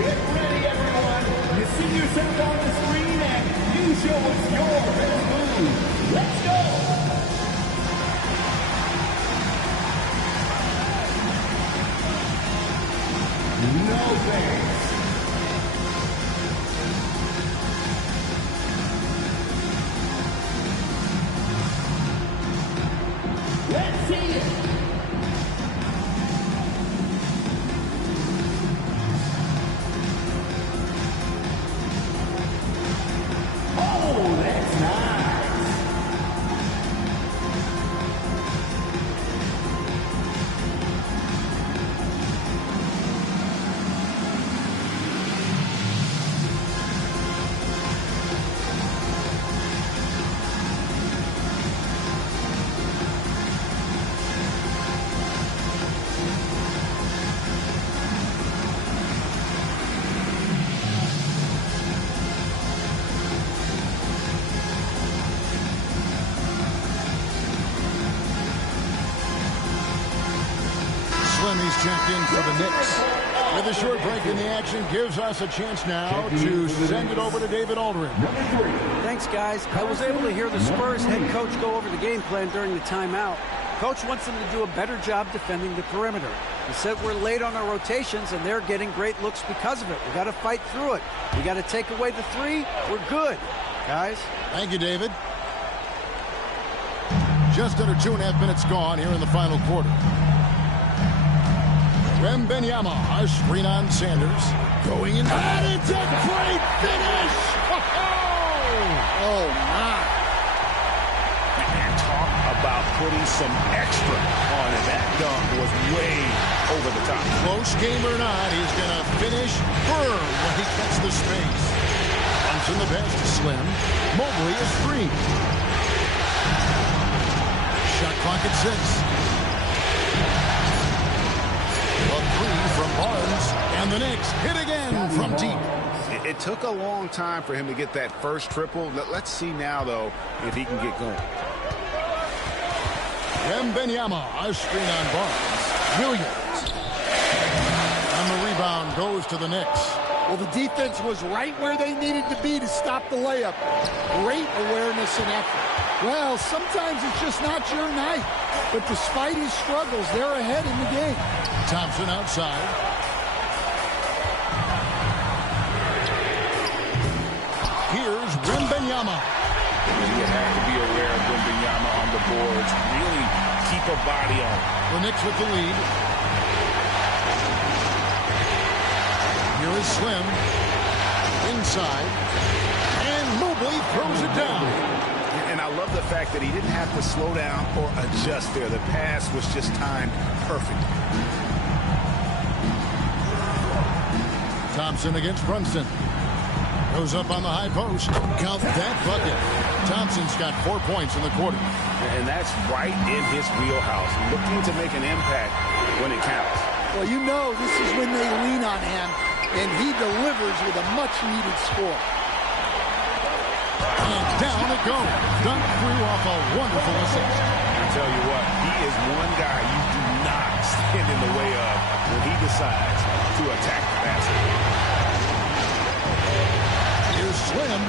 Get ready, everyone. You see yourself on the screen and you show us your best move. Let's go. No thanks. Let's see it. Oh, that's nice. Slim, he's checked in for the Knicks. With a short break in the action, gives us a chance now to send it over to David Aldridge. Thanks, guys. I was able to hear the Spurs head coach go over the game plan during the timeout. Coach wants them to do a better job defending the perimeter. He said we're late on our rotations, and they're getting great looks because of it. We got to fight through it. We got to take away the three. We're good, guys. Thank you, David. Just under 2.5 minutes gone here in the final quarter. Wembanyama, a screen on Sanders. Going in. And it's a great finish! Oh, my. And talk about putting some extra on it. That dunk was way over the top. Close game or not, he's going to finish firm when he gets the space. Comes in the pass to Slim. Mobley is free. Shot clock at 6. A three from Barnes, and the Knicks hit again from deep. It took a long time for him to get that first triple. Let's see now, though, if he can get going. Wembanyama, a screen on Barnes. Williams. And the rebound goes to the Knicks. Well, the defense was right where they needed to be to stop the layup. Great awareness and effort. Well, sometimes it's just not your night. But despite his struggles, they're ahead in the game. Thompson outside. Here's Wembanyama. You have to be aware of Wembanyama on the boards. Really keep a body on it. The Knicks with the lead. Here is Slim. Inside. And Mobley throws it down. And I love the fact that he didn't have to slow down or adjust there. The pass was just timed perfect. Thompson against Brunson. Goes up on the high post. Count that bucket. Thompson's got 4 points in the quarter. And that's right in his wheelhouse. Looking to make an impact when it counts. Well, you know this is when they lean on him, and he delivers with a much-needed score. And down it goes. Dunk through off a wonderful assist. I tell you what, he is one guy you do not stand in the way of when he decides to attack the basket. Here's Slim.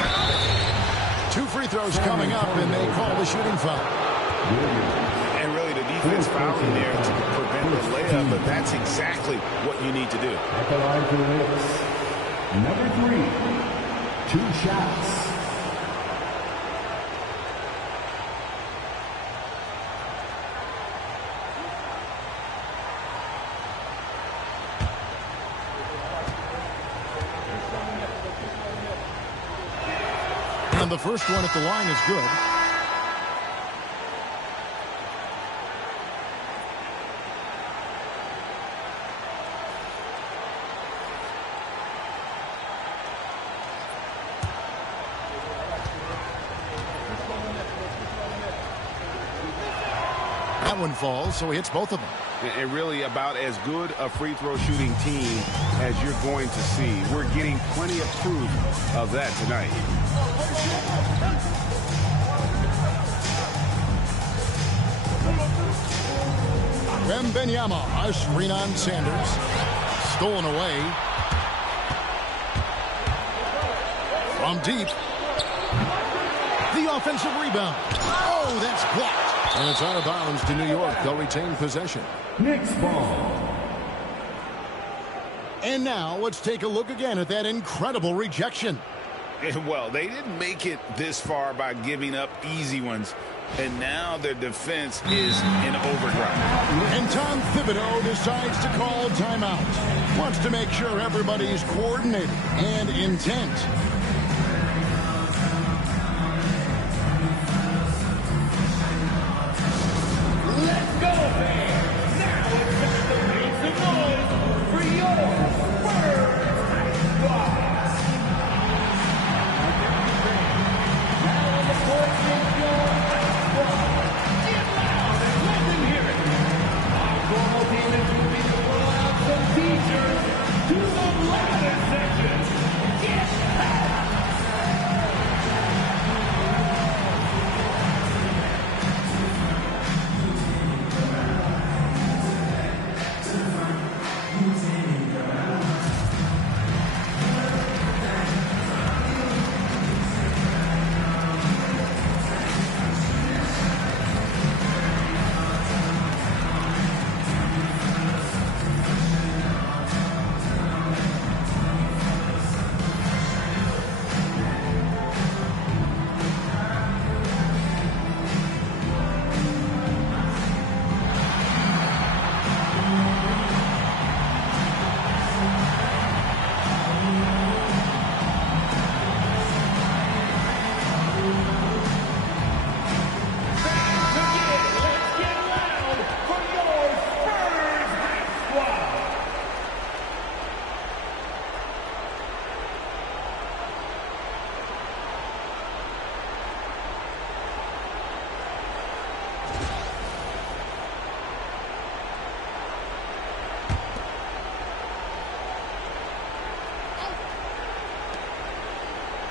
2 free throws coming up, and they call the shooting foul. And really, the defense fouling there to prevent the layup, but that's exactly what you need to do. Number 3, 2 shots. And the first one at the line is good. one falls, so he hits both of them. And really about as good a free throw shooting team as you're going to see. We're getting plenty of proof of that tonight. Wembenyama, a screen on Sanders. Stolen away. From deep. The offensive rebound. Oh, that's blocked. And it's out of bounds to New York. They'll retain possession. Next ball. And now let's take a look again at that incredible rejection. Well, they didn't make it this far by giving up easy ones. And now their defense is in overdrive. And Tom Thibodeau decides to call timeout. Wants to make sure everybody's coordinated and intent. Let's go, fans. Now it's time to make some noise for your first squad. Now on the court is your squad. Get loud and let them hear it. Our formal demons will be to pull out some t-shirts to the louder section. Get loud.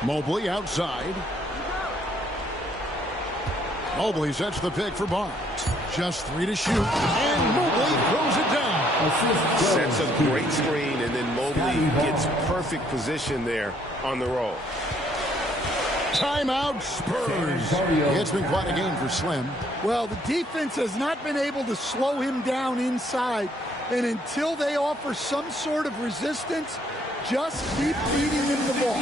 Mobley outside. Mobley sets the pick for Barnes. Just 3 to shoot. And Mobley throws it down. Sets a great screen, and then Mobley gets perfect position there on the roll. Timeout Spurs. It's been quite a game for Slim. Well, the defense has not been able to slow him down inside. And until they offer some sort of resistance, just keep feeding him the ball.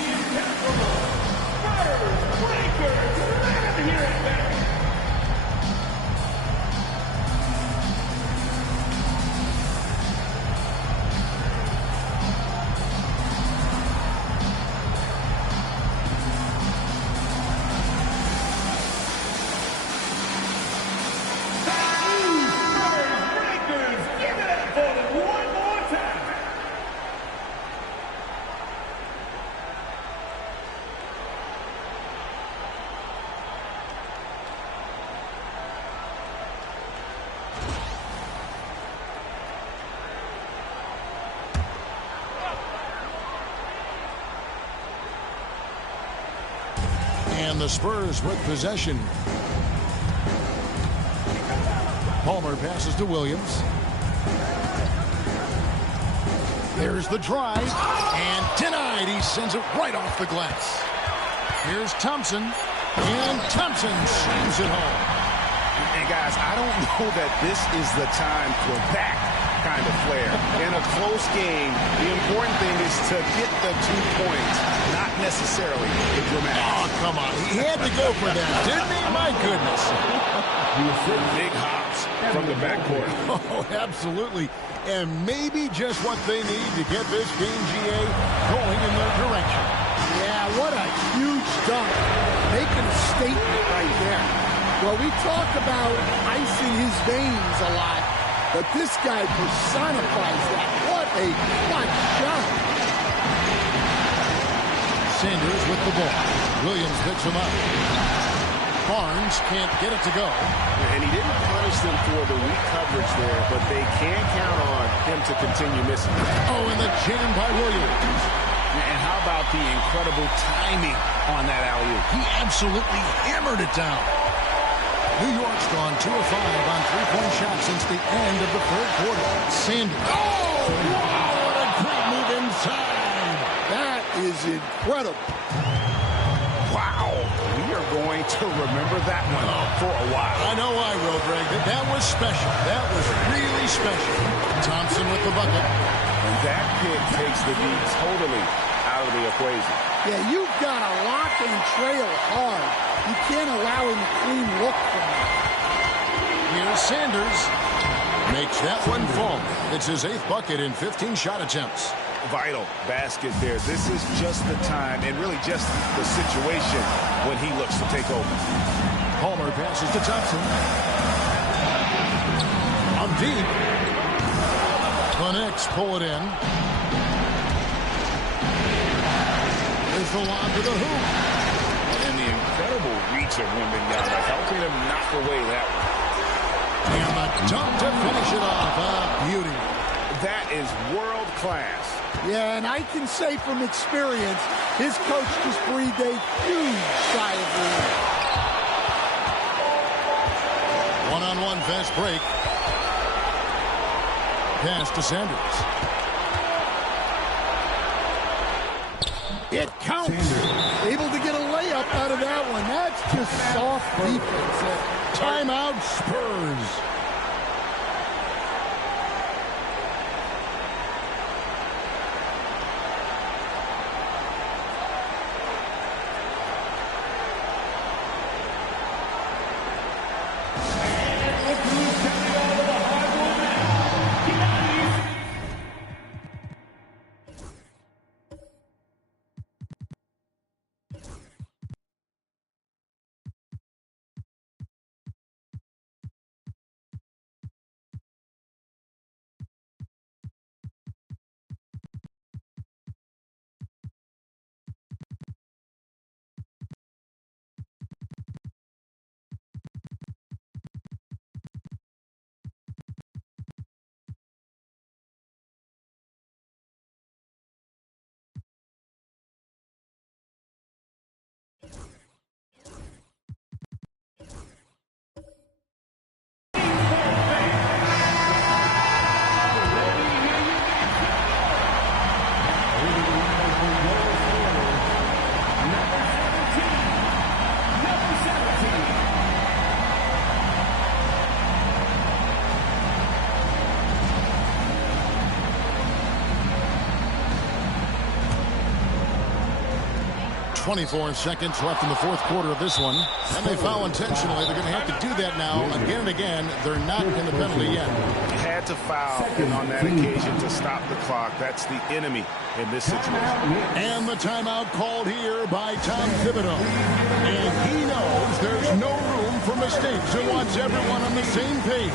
And the Spurs with possession. Palmer passes to Williams. There's the drive. And denied. He sends it right off the glass. Here's Thompson. And Thompson slams it home. And guys, I don't know that this is the time for that kind of flair. In a close game, the important thing is to get the 2 points, not necessarily the dramatic. Oh, come on. He had to go for that, didn't he? My goodness. Big hops from the backcourt. Oh, absolutely. And maybe just what they need to get this game, GA, going in their direction. Yeah, what a huge dunk. Making a statement right there. Well, we talk about ice in his veins a lot, but this guy personifies that. What a clutch shot. Sanders with the ball. Williams picks him up. Barnes can't get it to go. And he didn't punish them for the weak coverage there, but they can count on him to continue missing. Oh, and the jam by Williams. And how about the incredible timing on that alley-oop? He absolutely hammered it down. New York's gone 2 of 5 on three-point shots since the end of the third quarter. Sanders. Oh, wow, what a great move inside. That is incredible. Wow. We are going to remember that one for a while. I know I will, Greg. That was special. That was really special. Thompson with the bucket. And that pick takes the lead totally out of the equation. Yeah, you've got to lock and trail hard. You can't allow him a clean look from that. Here's Sanders. Makes that one fall. It's his 8th bucket in 15 shot attempts. Vital basket there. This is just the time and really just the situation when he looks to take over. Palmer passes to Thompson. On deep. The Knicks pull it in. There's the lob to the hoop. And the incredible reach of Wembanyama helping him knock away that one. And the dunk to finish it off. A beauty. That is world class. Yeah, and I can say from experience, his coach just breathed a huge sigh of relief. One-on-one fast break. Pass to Sanders. It counts. Able to get a layup out of that one. That's just soft defense. Timeout Spurs. .24 seconds left in the fourth quarter of this one. And they foul intentionally. They're going to have to do that now again and again. They're not in the penalty yet. Had to foul and on that occasion to stop the clock. That's the enemy in this situation. And the timeout called here by Tom Thibodeau. And he knows there's no room for mistakes and wants everyone on the same page.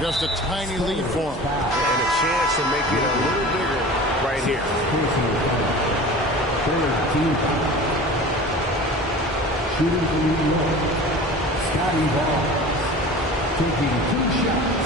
Just a tiny lead for him. And a chance to make it a little bigger right here. Shooting for New York, Scotty Barnes, taking 2 shots.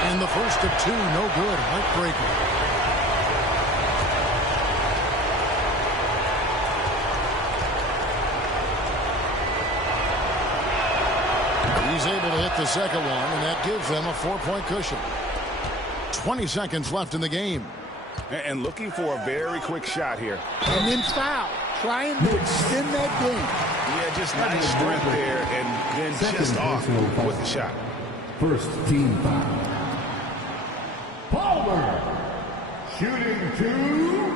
And the first of 2, no good. Heartbreaker. He's able to hit the second one, and that gives them a 4-point cushion. 20 seconds left in the game. And looking for a very quick shot here. And then foul, trying to extend that game. Yeah, just nice strength there, and then just off with the shot. First team foul. Palmer, shooting 2.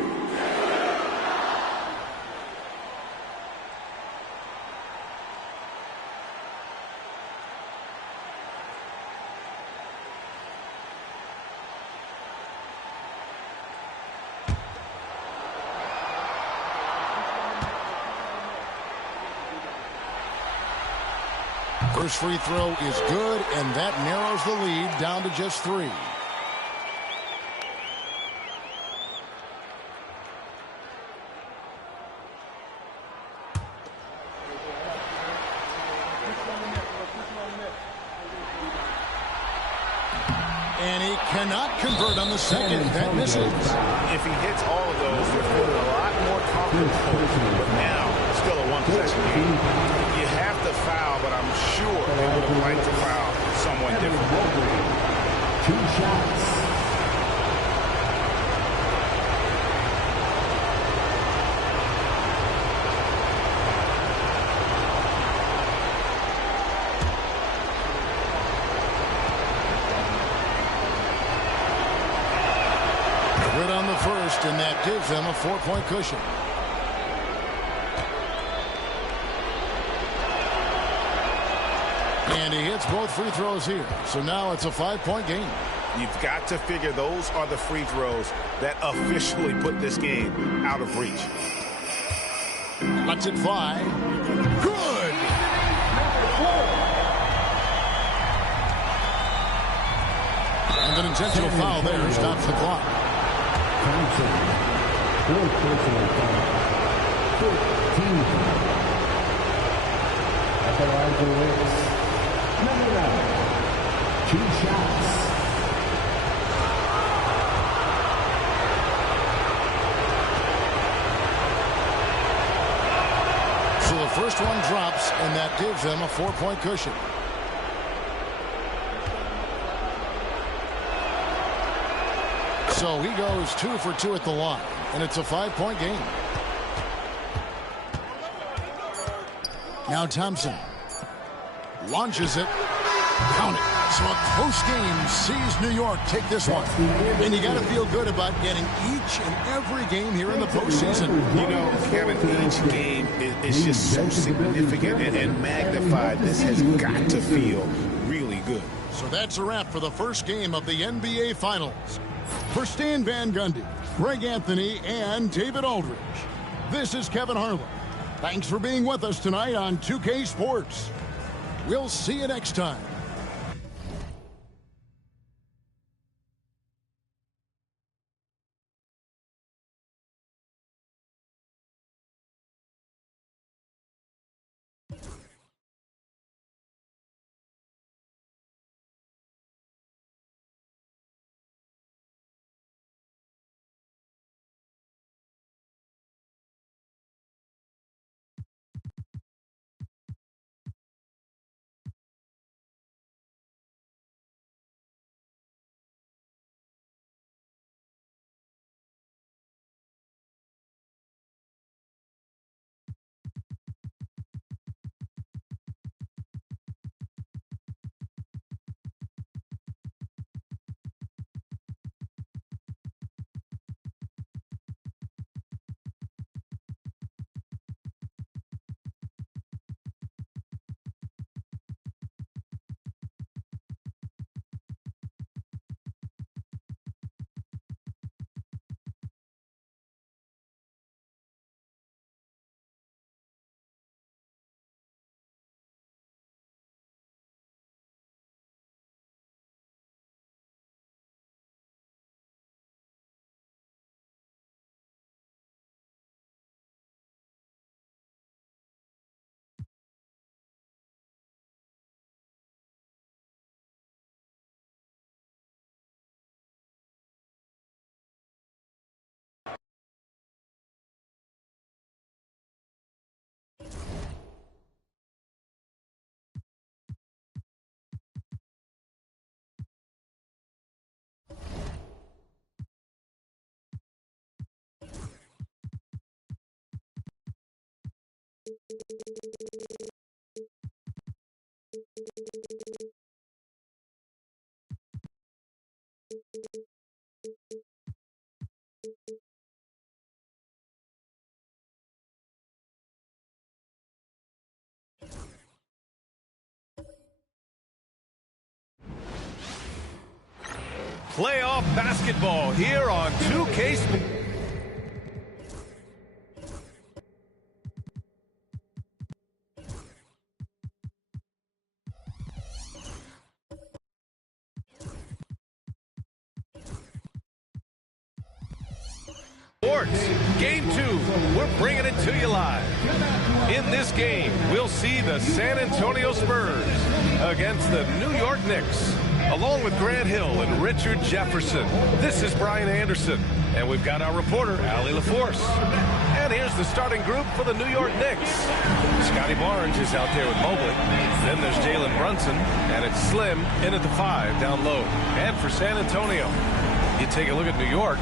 First free throw is good, and that narrows the lead down to just 3. And he cannot convert on the second. That misses. If he hits all of those, they're feeling a lot more comfortable. But now, still a one-possession game. You have to foul, but I'm sure they would have liked to foul someone different. 2 shots. Good on the first, and that gives them a 4-point cushion. And he hits both free throws here. So now it's a 5-point game. You've got to figure those are the free throws that officially put this game out of reach. Lets it fly. Good! And an intentional foul there stops the clock. Thompson, 4th personal foul. 15 foul. At the line for Wicks. Number 9. 2 shots. So the first one drops, and that gives them a 4-point cushion. So he goes 2 for 2 at the line, and it's a 5-point game. Now Thompson launches it. Count it. So a close game sees New York take this one. And you got to feel good about getting each and every game here in the postseason. You know, Kevin, each game is just so significant and magnified. This has got to feel really good. So that's a wrap for the first game of the NBA Finals. For Stan Van Gundy, Greg Anthony, and David Aldridge, this is Kevin Harlan. Thanks for being with us tonight on 2K Sports. We'll see you next time. Playoff basketball here on 2K. Sports, Game 2, we're bringing it to you live. In this game, we'll see the San Antonio Spurs against the New York Knicks, along with Grant Hill and Richard Jefferson. This is Brian Anderson, and we've got our reporter, Allie LaForce. And here's the starting group for the New York Knicks. Scotty Barnes is out there with Mobley. Then there's Jalen Brunson, and it's Slim in at the 5 down low. And for San Antonio, you take a look at New York.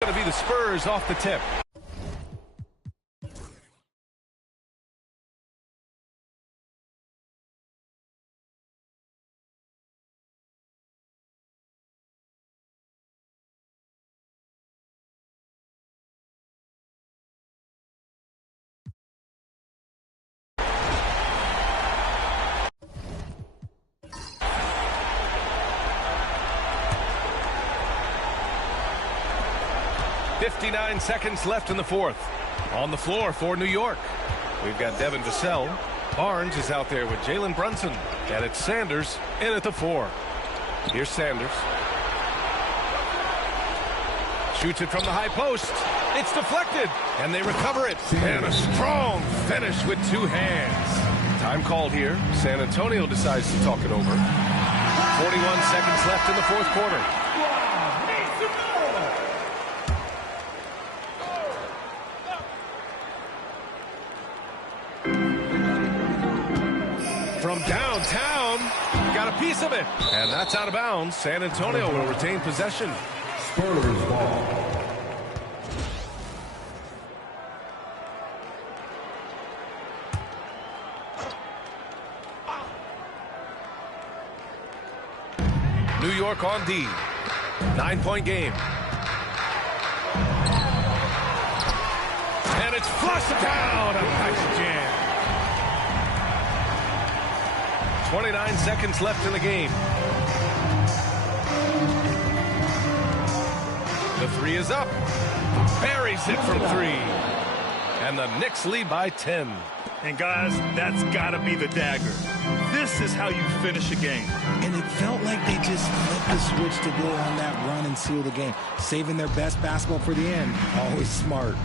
Going to be the Spurs off the tip. .59 seconds left in the fourth. On the floor for New York, we've got Devin Vassell. Barnes is out there with Jalen Brunson. And it's Sanders in at the 4. Here's Sanders. Shoots it from the high post. It's deflected, and they recover it. And a strong finish with 2 hands. Time called here. San Antonio decides to talk it over. 41 seconds left in the fourth quarter. From downtown, got a piece of it, and that's out of bounds. San Antonio will retain possession. Spurs ball. New York on D. 9-point game. And it's flushed down. A nice jam. 29 seconds left in the game. The 3 is up. Buries it from 3. And the Knicks lead by 10. And guys, that's got to be the dagger. This is how you finish a game. And it felt like they just flipped the switch to go on that run and seal the game. Saving their best basketball for the end. Always smart.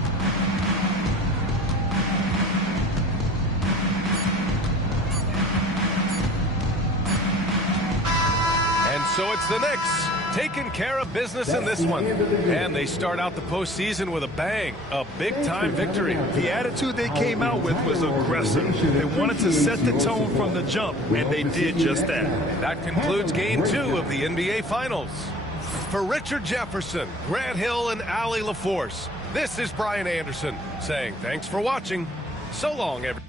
So it's the Knicks taking care of business in this one. And they start out the postseason with a bang, a big-time victory. The attitude they came out with was aggressive. They wanted to set the tone from the jump, and they did just that. That concludes Game 2 of the NBA Finals. For Richard Jefferson, Grant Hill, and Allie LaForce, this is Brian Anderson saying thanks for watching. So long, everyone.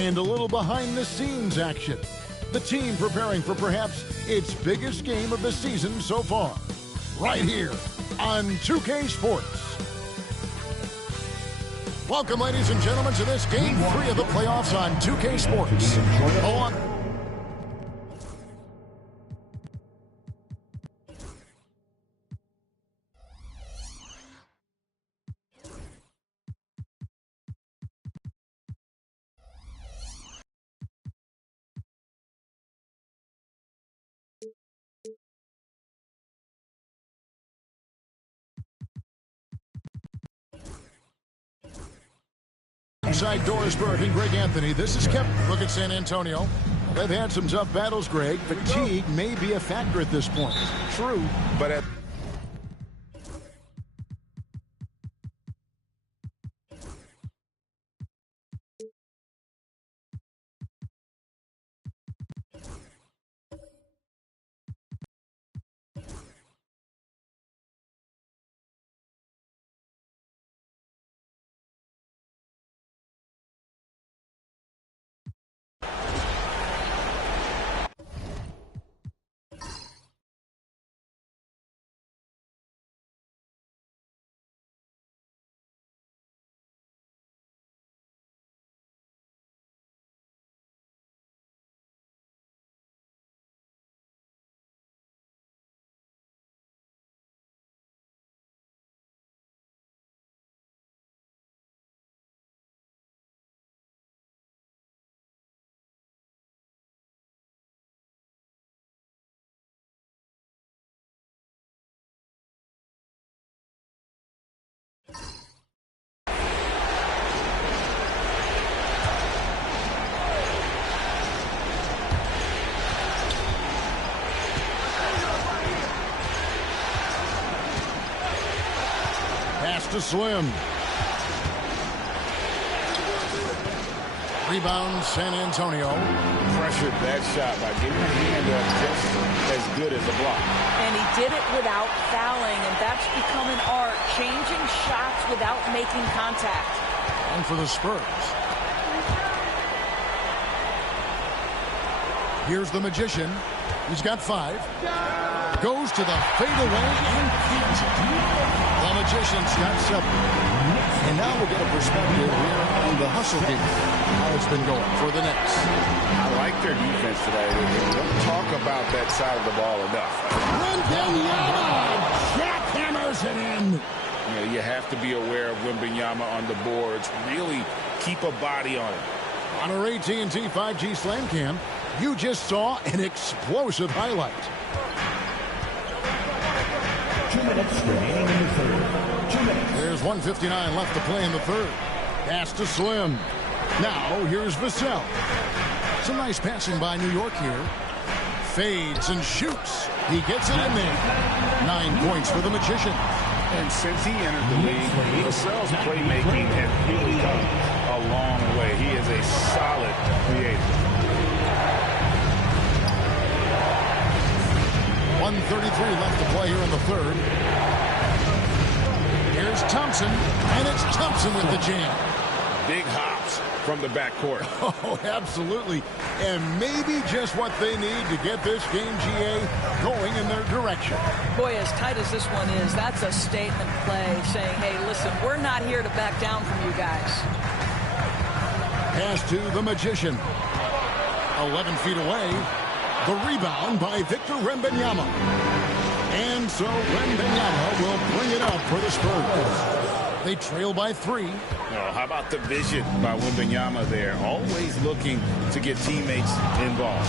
and a little behind-the-scenes action. The team preparing for perhaps its biggest game of the season so far. Right here on 2K Sports. Welcome, ladies and gentlemen, to this Game 3 of the playoffs on 2K Sports. Inside Dorisburg and Greg Anthony, this is Kevin. Look at San Antonio. They've had some tough battles, Greg. Fatigue may be a factor at this point. True, but at to Slim. Rebound, San Antonio. Pressured that shot by getting a hand up just as good as a block. And he did it without fouling, and that's become an art, changing shots without making contact. And for the Spurs. Here's the Magician. He's got 5. Goes to the fadeaway and hits it. The Magician's got 7. And now we'll get a perspective here on the hustle game. How it's been going for the Knicks. I like their defense today. They don't talk about that side of the ball enough. Wembanyama jackhammers it in. You know, you have to be aware of Wembanyama on the boards. Really keep a body on it. On our AT&T 5G Slam Cam, you just saw an explosive highlight. 2 minutes remaining in the third. 2 minutes. There's 1:59 left to play in the third. Pass to Slim. Now here's Vassell. Some nice passing by New York here. Fades and shoots. He gets it in there. 9 points for the Magician. And since he entered the league, Vassell's playmaking has really come a long way. He is a solid creator. 1:33 left to play here in the third. Here's Thompson, and it's Thompson with the jam. Big hops from the backcourt. Oh, absolutely. And maybe just what they need to get this game, GA, going in their direction. Boy, as tight as this one is, that's a statement play saying, hey, listen, we're not here to back down from you guys. Pass to the Magician. 11 feet away. The rebound by Victor Wembanyama. And so Wembanyama will bring it up for the Spurs. They trail by 3. Oh, how about the vision by Wembanyama there? Always looking to get teammates involved.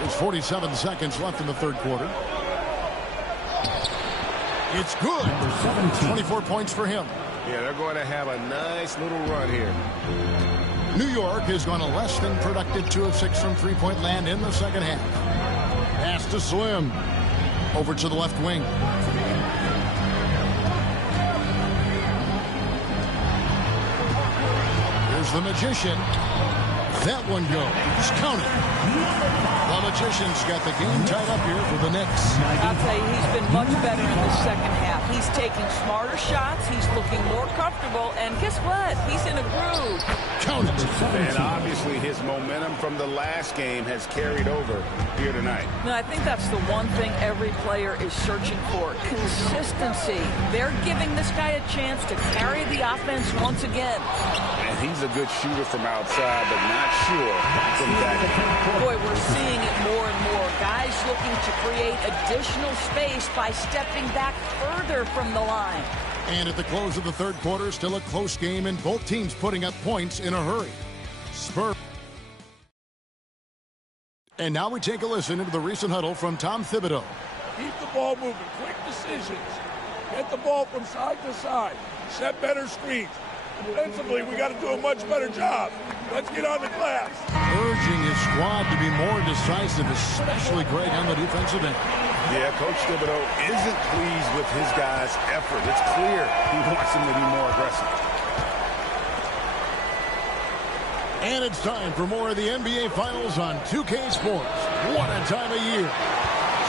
There's 47 seconds left in the third quarter. It's good. 24 points for him. Yeah, they're going to have a nice little run here. New York has gone a less than productive 2 of 6 from three-point land in the second half. Pass to Slim. Over to the left wing. Here's the Magician. That one goes. Count it. The Magicians got the game tied up here for the Knicks. I'll tell you, he's been much better in the second half. He's taking smarter shots. He's looking more comfortable. And guess what? He's in a groove. Count it. And obviously his momentum from the last game has carried over here tonight. No, I think that's the one thing every player is searching for. Consistency. They're giving this guy a chance to carry the offense once again. And he's a good shooter from outside, but not sure from back. Boy, we're seeing it more and more. Guys looking to create additional space by stepping back further from the line. And at the close of the third quarter, still a close game, and both teams putting up points in a hurry. Spurs. And now we take a listen to the recent huddle from Tom Thibodeau. Keep the ball moving. Quick decisions. Get the ball from side to side. Set better screens. Defensively, we got to do a much better job. Let's get on the glass. Urging his squad to be more decisive, especially Greg on the defensive end. Yeah, Coach Thibodeau isn't pleased with his guys' effort. It's clear he wants them to be more aggressive. And it's time for more of the NBA Finals on 2K Sports. What a time of year.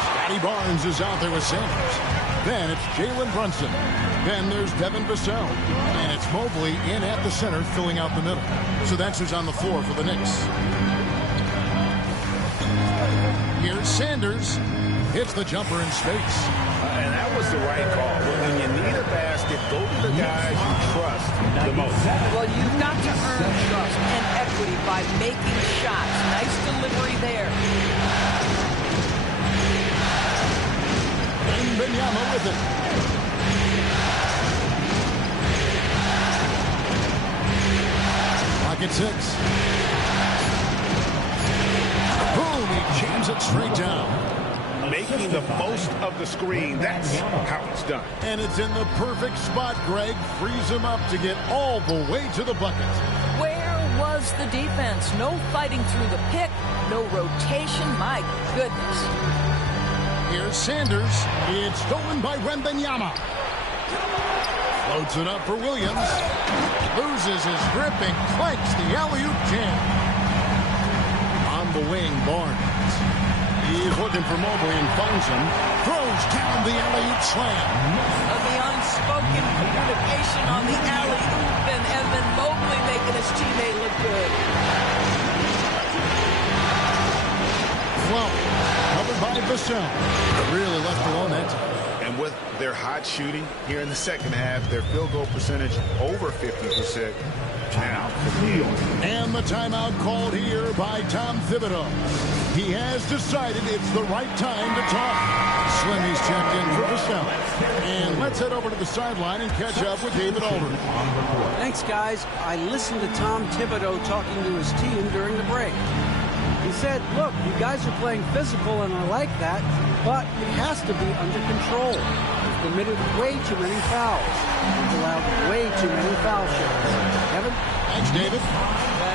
Scotty Barnes is out there with Sanders. Then it's Jalen Brunson. Then there's Devin Vassell. And it's Mobley in at the center, filling out the middle. So that's who's on the floor for the Knicks. Here's Sanders. Hits the jumper in space. And that was the right call. When you need a basket, go to the guys you trust the most. Well, you've got to earn trust and equity by making shots. Nice delivery there. And Benyama with it. Pocket 6. Boom, he jams it straight down. Making the most of the screen. That's how it's done. And it's in the perfect spot, Greg. Frees him up to get all the way to the bucket. Where was the defense? No fighting through the pick. No rotation. My goodness. Here's Sanders. It's stolen by Wembanyama. Floats it up for Williams. Loses his grip and clanks the alley-oop jam. On the wing, Barnes. He's looking for Mobley and finds him. Throws down the alley-oop slam. The unspoken communication on the alley-oop, and Evan Mobley making his teammate look good. Well, covered by Vassell. Really left alone that time. And with their hot shooting here in the second half, their field goal percentage over 50%. Now, and the timeout called here by Tom Thibodeau. He has decided it's the right time to talk. Slimmy's checked in for Vassell. And let's head over to the sideline and catch up with David Aldridge. Thanks, guys. I listened to Tom Thibodeau talking to his team during the break. He said, look, you guys are playing physical, and I like that, but it has to be under control. We've committed way too many fouls. We've allowed way too many foul shots. Evan? Thanks, David.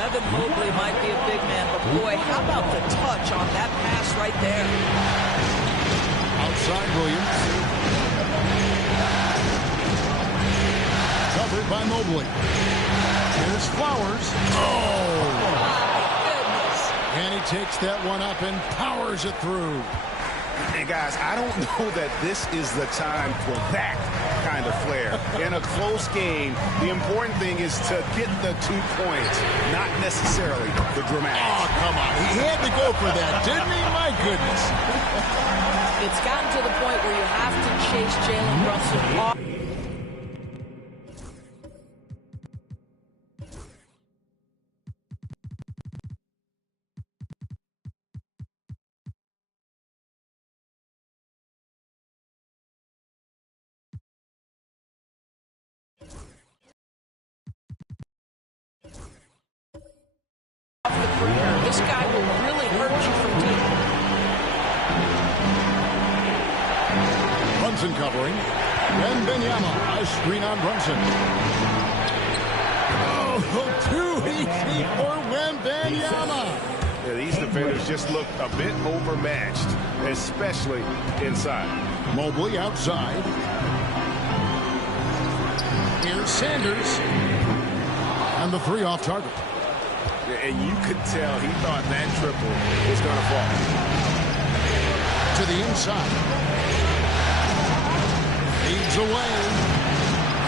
Evan Mobley might be a big man, but boy, how about the touch on that pass right there? Outside Williams. Covered by Mobley. Here's Flowers. Oh! And he takes that one up and powers it through. And guys, I don't know that this is the time for that kind of flair. In a close game, the important thing is to get the 2 points, not necessarily the dramatic. Oh, come on. He had to go for that, didn't he? My goodness. It's gotten to the point where you have to chase Jalen Brunson off. This guy will really hurt you from deep. Brunson covering. Wembanyama, a screen on Brunson. Oh, too easy for Wembanyama. Yeah, these defenders just look a bit overmatched, especially inside. Mobley outside. Here's Sanders. And the 3 off target. And you could tell he thought that triple was going to fall. To the inside. Feeds away.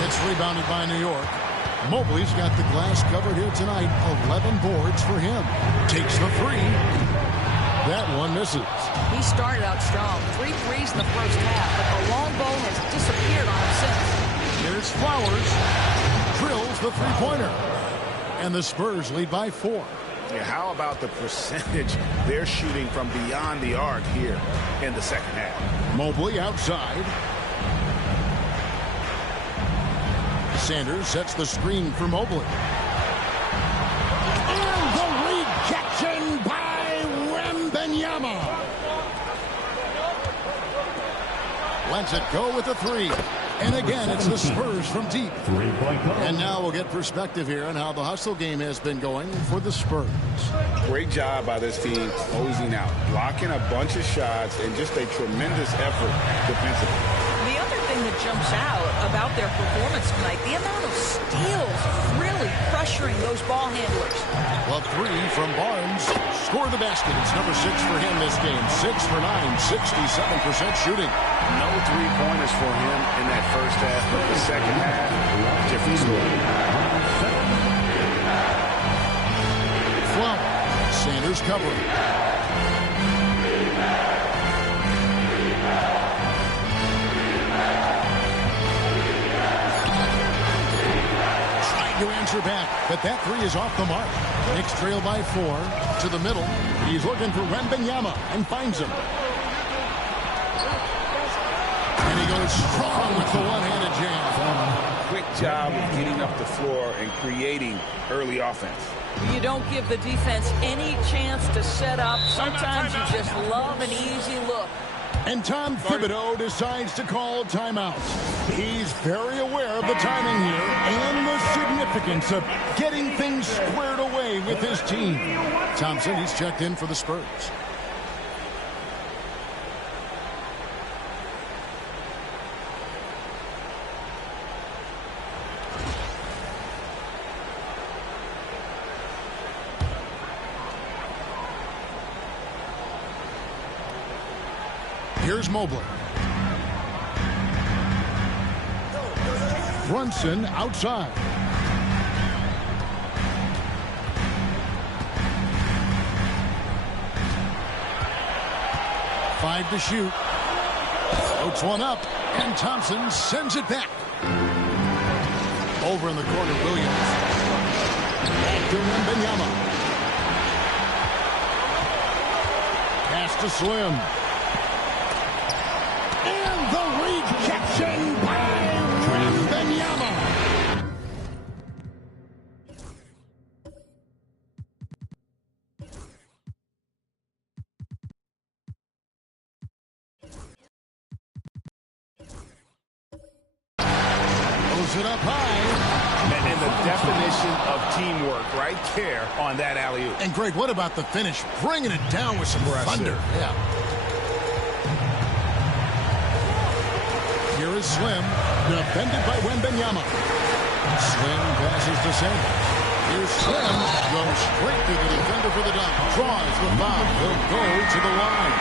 It's rebounded by New York. Mobley's got the glass covered here tonight. 11 boards for him. Takes the three. That one misses. He started out strong. 3 threes in the first half, but the long ball has disappeared on him since. Here's Flowers. Drills the three-pointer. And the Spurs lead by 4. Yeah, how about the percentage they're shooting from beyond the arc here in the second half? Mobley outside. Sanders sets the screen for Mobley. And the rejection by Wembanyama. Lets it go with the three. And again, it's the Spurs from deep. And now we'll get perspective here on how the hustle game has been going for the Spurs. Great job by this team closing out, blocking a bunch of shots, and just a tremendous effort defensively. The other thing that jumps out about their performance tonight, the amount of steals really pressuring those ball handlers. Well, 3 from Barnes. Score the basket. It's number 6 for him this game. 6 for 9, 67% shooting. No three-pointers for him in that first half, but the second half, different story. Flop. Sanders covering. Trying to answer back, but that three is off the mark. Knicks trail by 4 to the middle. He's looking for Wembanyama and finds him. And he goes strong with the one-handed jam. Quick job of getting up the floor and creating early offense. You don't give the defense any chance to set up. Sometimes you just love an easy look. And Tom Thibodeau decides to call timeout. He's very aware of the timing here and the significance of getting things squared away with his team. Thompson, he's checked in for the Spurs. Here's Mobley. Brunson outside. Five to shoot. Floats one up, and Thompson sends it back. Over in the corner, Williams. Back to Wembanyama. Pass to Slim. And the rejection by Wembanyama. Throws it up high. And the definition of teamwork right there on that alley-oop. And Greg, what about the finish? Bringing it down with some thunder. Yeah. Here is Slim, defended by Wembanyama. Slim passes to Sanders. Here's Slim, goes straight to the defender for the dunk. Draws the foul. He'll go to the line.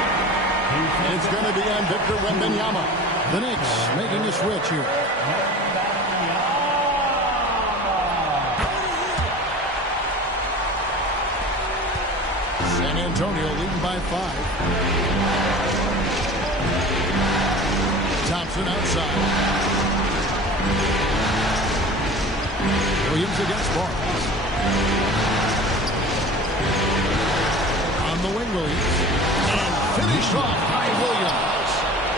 It's going to be on Victor Wembanyama. The Knicks making a switch here. San Antonio leading by 5. Thompson outside. Williams against Barnes. On the wing, Williams. And finished off by Williams.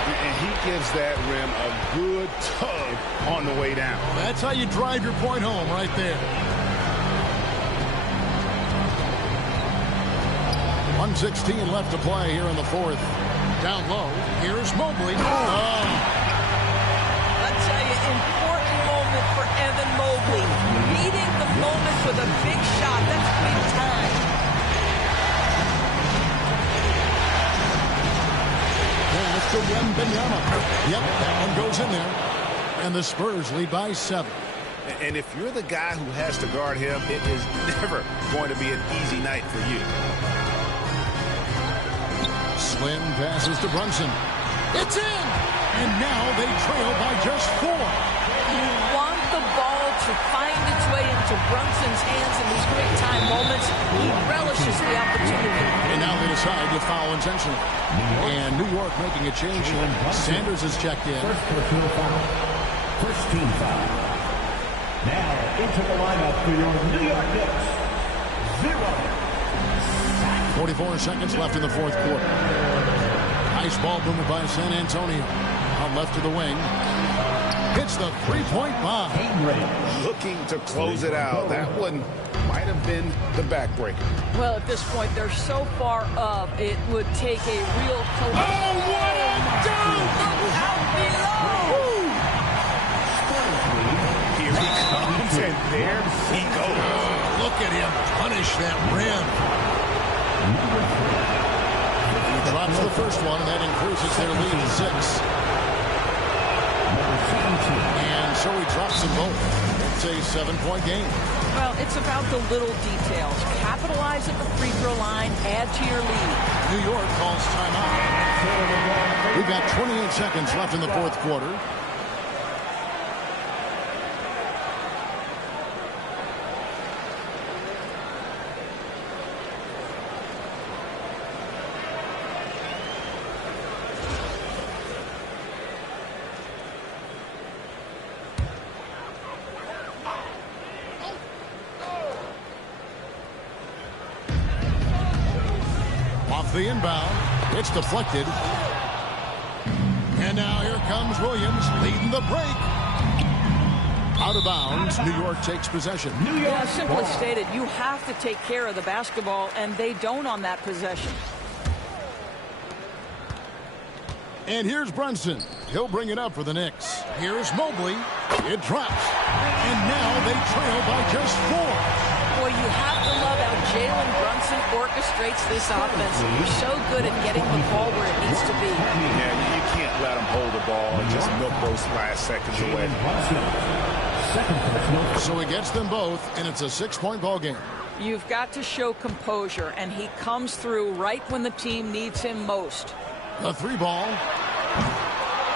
And he gives that rim a good tug on the way down. That's how you drive your point home right there. 1:16 left to play here in the fourth. Down low. Here's Mobley. Oh. I tell you, important moment for Evan Mobley. Meeting the moment with a big shot. That's big time. Pass to Wembanyama. Yep, that one goes in there. And the Spurs lead by 7. And if you're the guy who has to guard him, it is never going to be an easy night for you. Slim passes to Brunson. It's in! And now they trail by just 4. You want the ball to find its way into Brunson's hands in these big-time moments. He relishes the opportunity. And now they decide to foul intentionally. And New York making a change here. Sanders has checked in. First personal foul. First team foul. Now into the lineup for your New York Knicks. 44 seconds left in the fourth quarter. Nice ball movement by San Antonio. Out left to the wing. Hits the three-point bomb. Looking to close it out. That one might have been the backbreaker. Well, at this point, they're so far up, it would take a real... Oh, what a dunk! Out below! Here he comes, and there he goes. Look at him punish that rim. He drops the first one, and that increases their lead to 6. And so he drops them both. It's a 7-point game. Well, it's about the little details. Capitalize at the free throw line, add to your lead. New York calls timeout. We've got 28 seconds left in the fourth quarter. The inbound. It's deflected. And now here comes Williams leading the break. Out of bounds. New York takes possession. Yeah, simply stated, you have to take care of the basketball, and they don't on that possession. And here's Brunson. He'll bring it up for the Knicks. Here's Mobley. It drops. And now they trail by just 4. Boy, you have to love how Jalen Brunson orchestrates this offense. He's so good at getting the ball where it needs to be. Yeah, you can't let him hold the ball and just milk those last seconds away. So he gets them both, and it's a 6-point ball game. You've got to show composure, and he comes through right when the team needs him most. The 3 ball.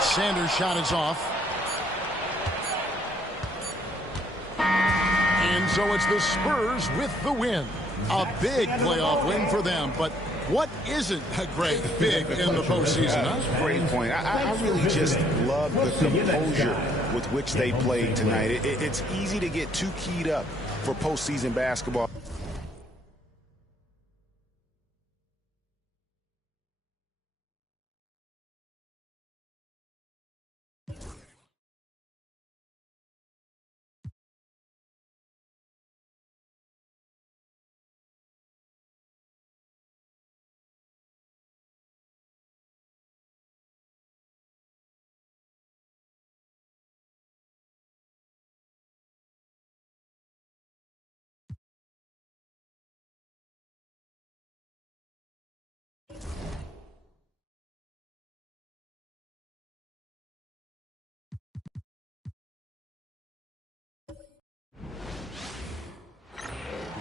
Sanders' shot is off. And so it's the Spurs with the win. A big playoff win for them. But what isn't a great big in the postseason, huh? Great point. I really just love the composure with which they played tonight. It's easy to get too keyed up for postseason basketball.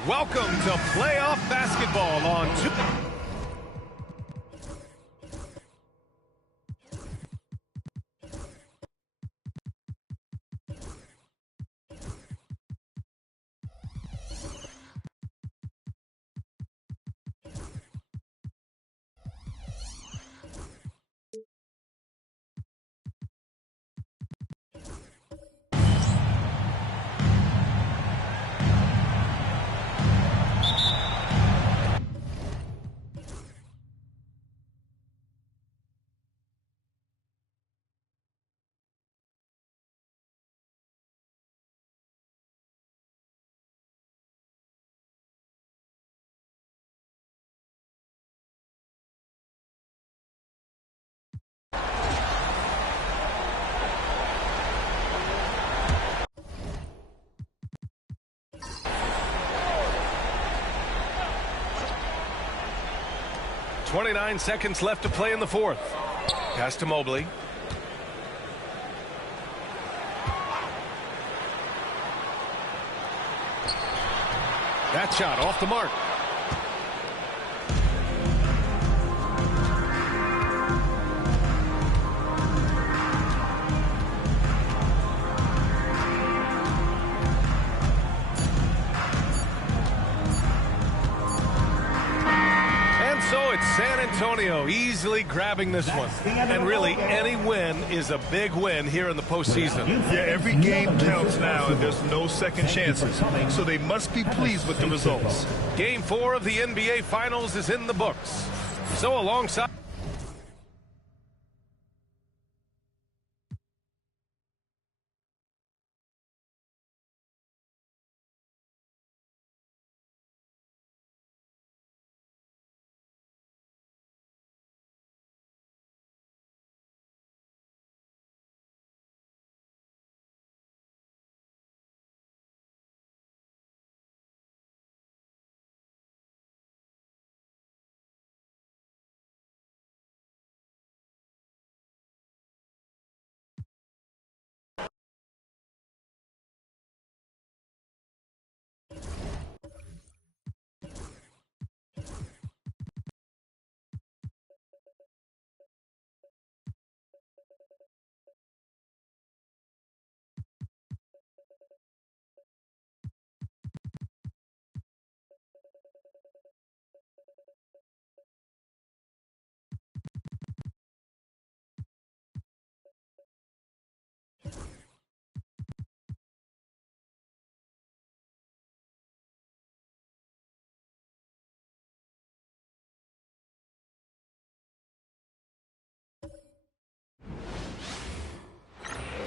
Welcome to playoff basketball on .29 seconds left to play in the fourth. Pass to Mobley. That shot off the mark. San Antonio easily grabbing this one. And really, any win is a big win here in the postseason. Yeah, every game counts now, and there's no second chances. So they must be pleased with the results. Game 4 of the NBA Finals is in the books. So alongside...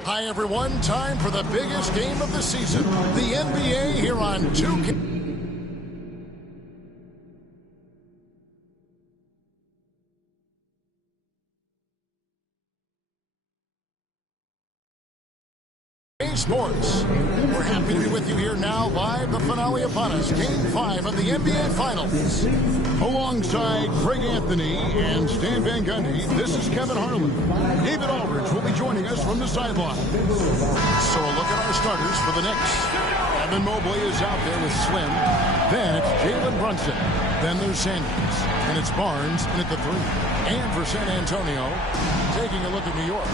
Hi, everyone. Time for the biggest game of the season. The NBA here on 2K. Sports. We're happy to be with you here now, live, the finale upon us. Game 5 of the NBA Finals. Alongside Greg Anthony and Stan Van Gundy, this is Kevin Harlan. David Aldridge will be joining us from the sideline. So a look at our starters for the Knicks. Evan Mobley is out there with Slim. Then it's Jalen Brunson. Then there's Sanders. And it's Barnes in at the 3. And for San Antonio, taking a look at New York.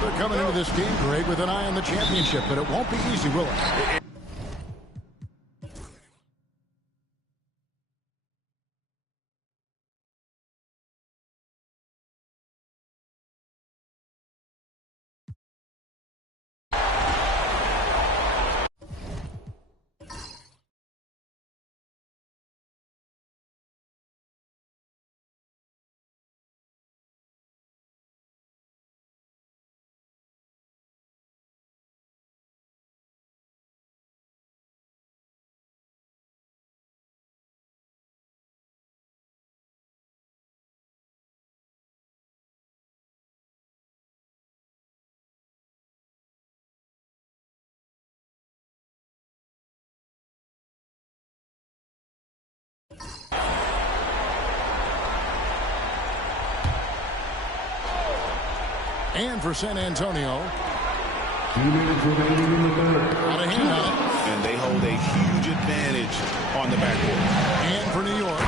They're coming into this game, Greg, with an eye on the championship, but it won't be easy, will it? And for San Antonio, 2 minutes remaining in the third. Got a hand on it. And they hold a huge advantage on the backcourt. And for New York.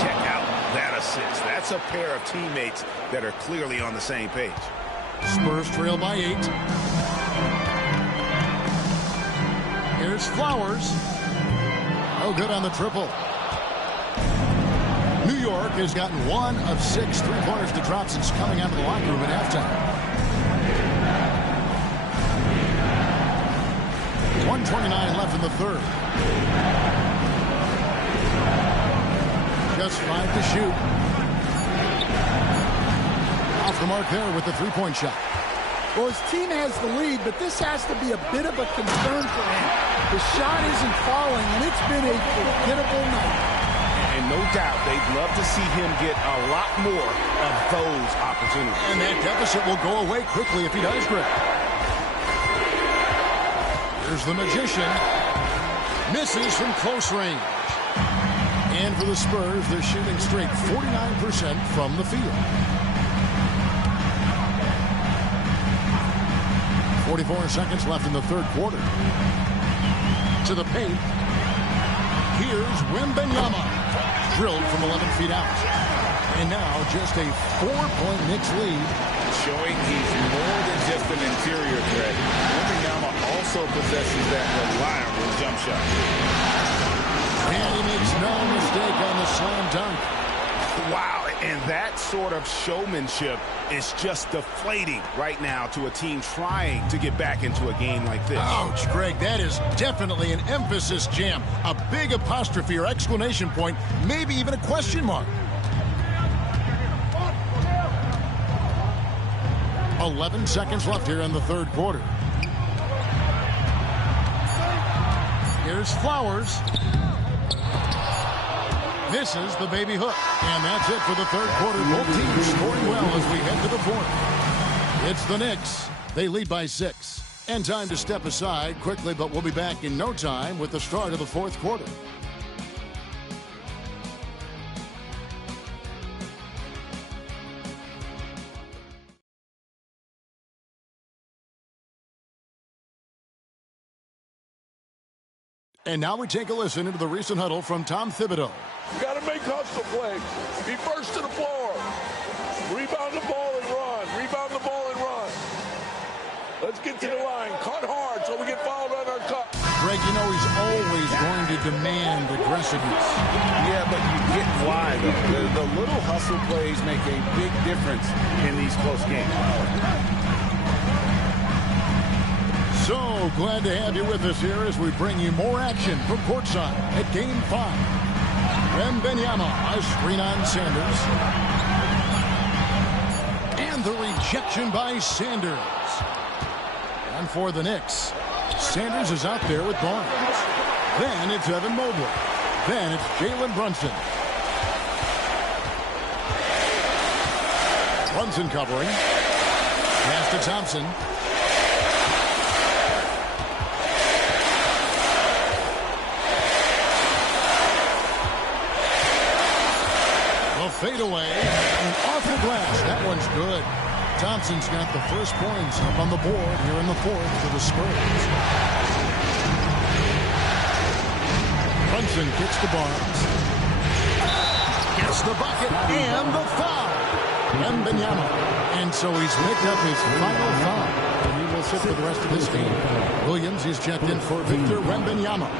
Check out that assist. That's a pair of teammates that are clearly on the same page. Spurs trail by 8. Here's Flowers. Oh, good on the triple. New York has gotten 1 of 6 3-pointers to drop since coming out of the locker room at halftime. 1:29 left in the third. Just 5 to shoot. Off the mark there with the 3-point shot. Well, his team has the lead, but this has to be a bit of a concern for him. The shot isn't falling, and it's been a forgettable night. And no doubt they'd love to see him get a lot more of those opportunities. And that deficit will go away quickly if he does, Greg. Here's the magician. Misses from close range. And for the Spurs, they're shooting straight 49% from the field. 44 seconds left in the third quarter. To the paint. Here's Wembanyama. Drilled from 11 feet out. And now just a 4-point Knicks lead. Showing he's more than just an interior threat. Wembanyama also possesses that reliable jump shot. And he makes no mistake on the slam dunk. Wow, and that sort of showmanship is just deflating right now to a team trying to get back into a game like this. Ouch, Greg, that is definitely an emphasis jam. A big apostrophe or exclamation point, maybe even a question mark. 11 seconds left here in the third quarter. Here's Flowers. Misses the baby hook. And that's it for the third quarter. Both teams scoring well as we head to the fourth. It's the Knicks. They lead by 6. And time to step aside quickly, but we'll be back in no time with the start of the fourth quarter. And now we take a listen into the recent huddle from Tom Thibodeau. You got to make hustle plays. Be first to the floor. Rebound the ball and run. Rebound the ball and run. Let's get to the line. Cut hard so we get fouled on our cut. Greg, you know he's always going to demand aggressiveness. Yeah, but you get why, though. The little hustle plays make a big difference in these close games. So glad to have you with us here as we bring you more action from courtside at Game 5. Wembanyama, a screen on Sanders. And the rejection by Sanders. And for the Knicks, Sanders is out there with Barnes. Then it's Evan Mobley. Then it's Jalen Brunson. Brunson covering. Pass to Thompson. Fade away and off the glass. That one's good. Thompson's got the first points up on the board here in the fourth for the Spurs. Brunson kicks to Barnes. Gets the bucket and the foul. Wembanyama. And so he's picked up his final foul. And he will sit for the rest of this game. Williams is checked in for Victor Wembanyama.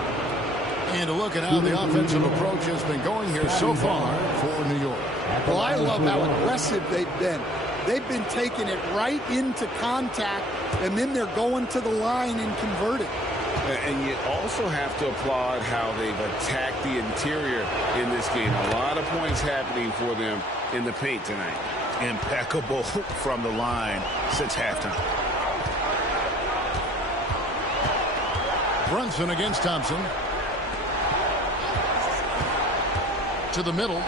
And a look at how the offensive approach has been going here so far for New York. Well, I love how aggressive they've been. They've been taking it right into contact, and then they're going to the line and converting. And you also have to applaud how they've attacked the interior in this game. A lot of points happening for them in the paint tonight. Impeccable from the line since halftime. Brunson against Thompson. To the middle.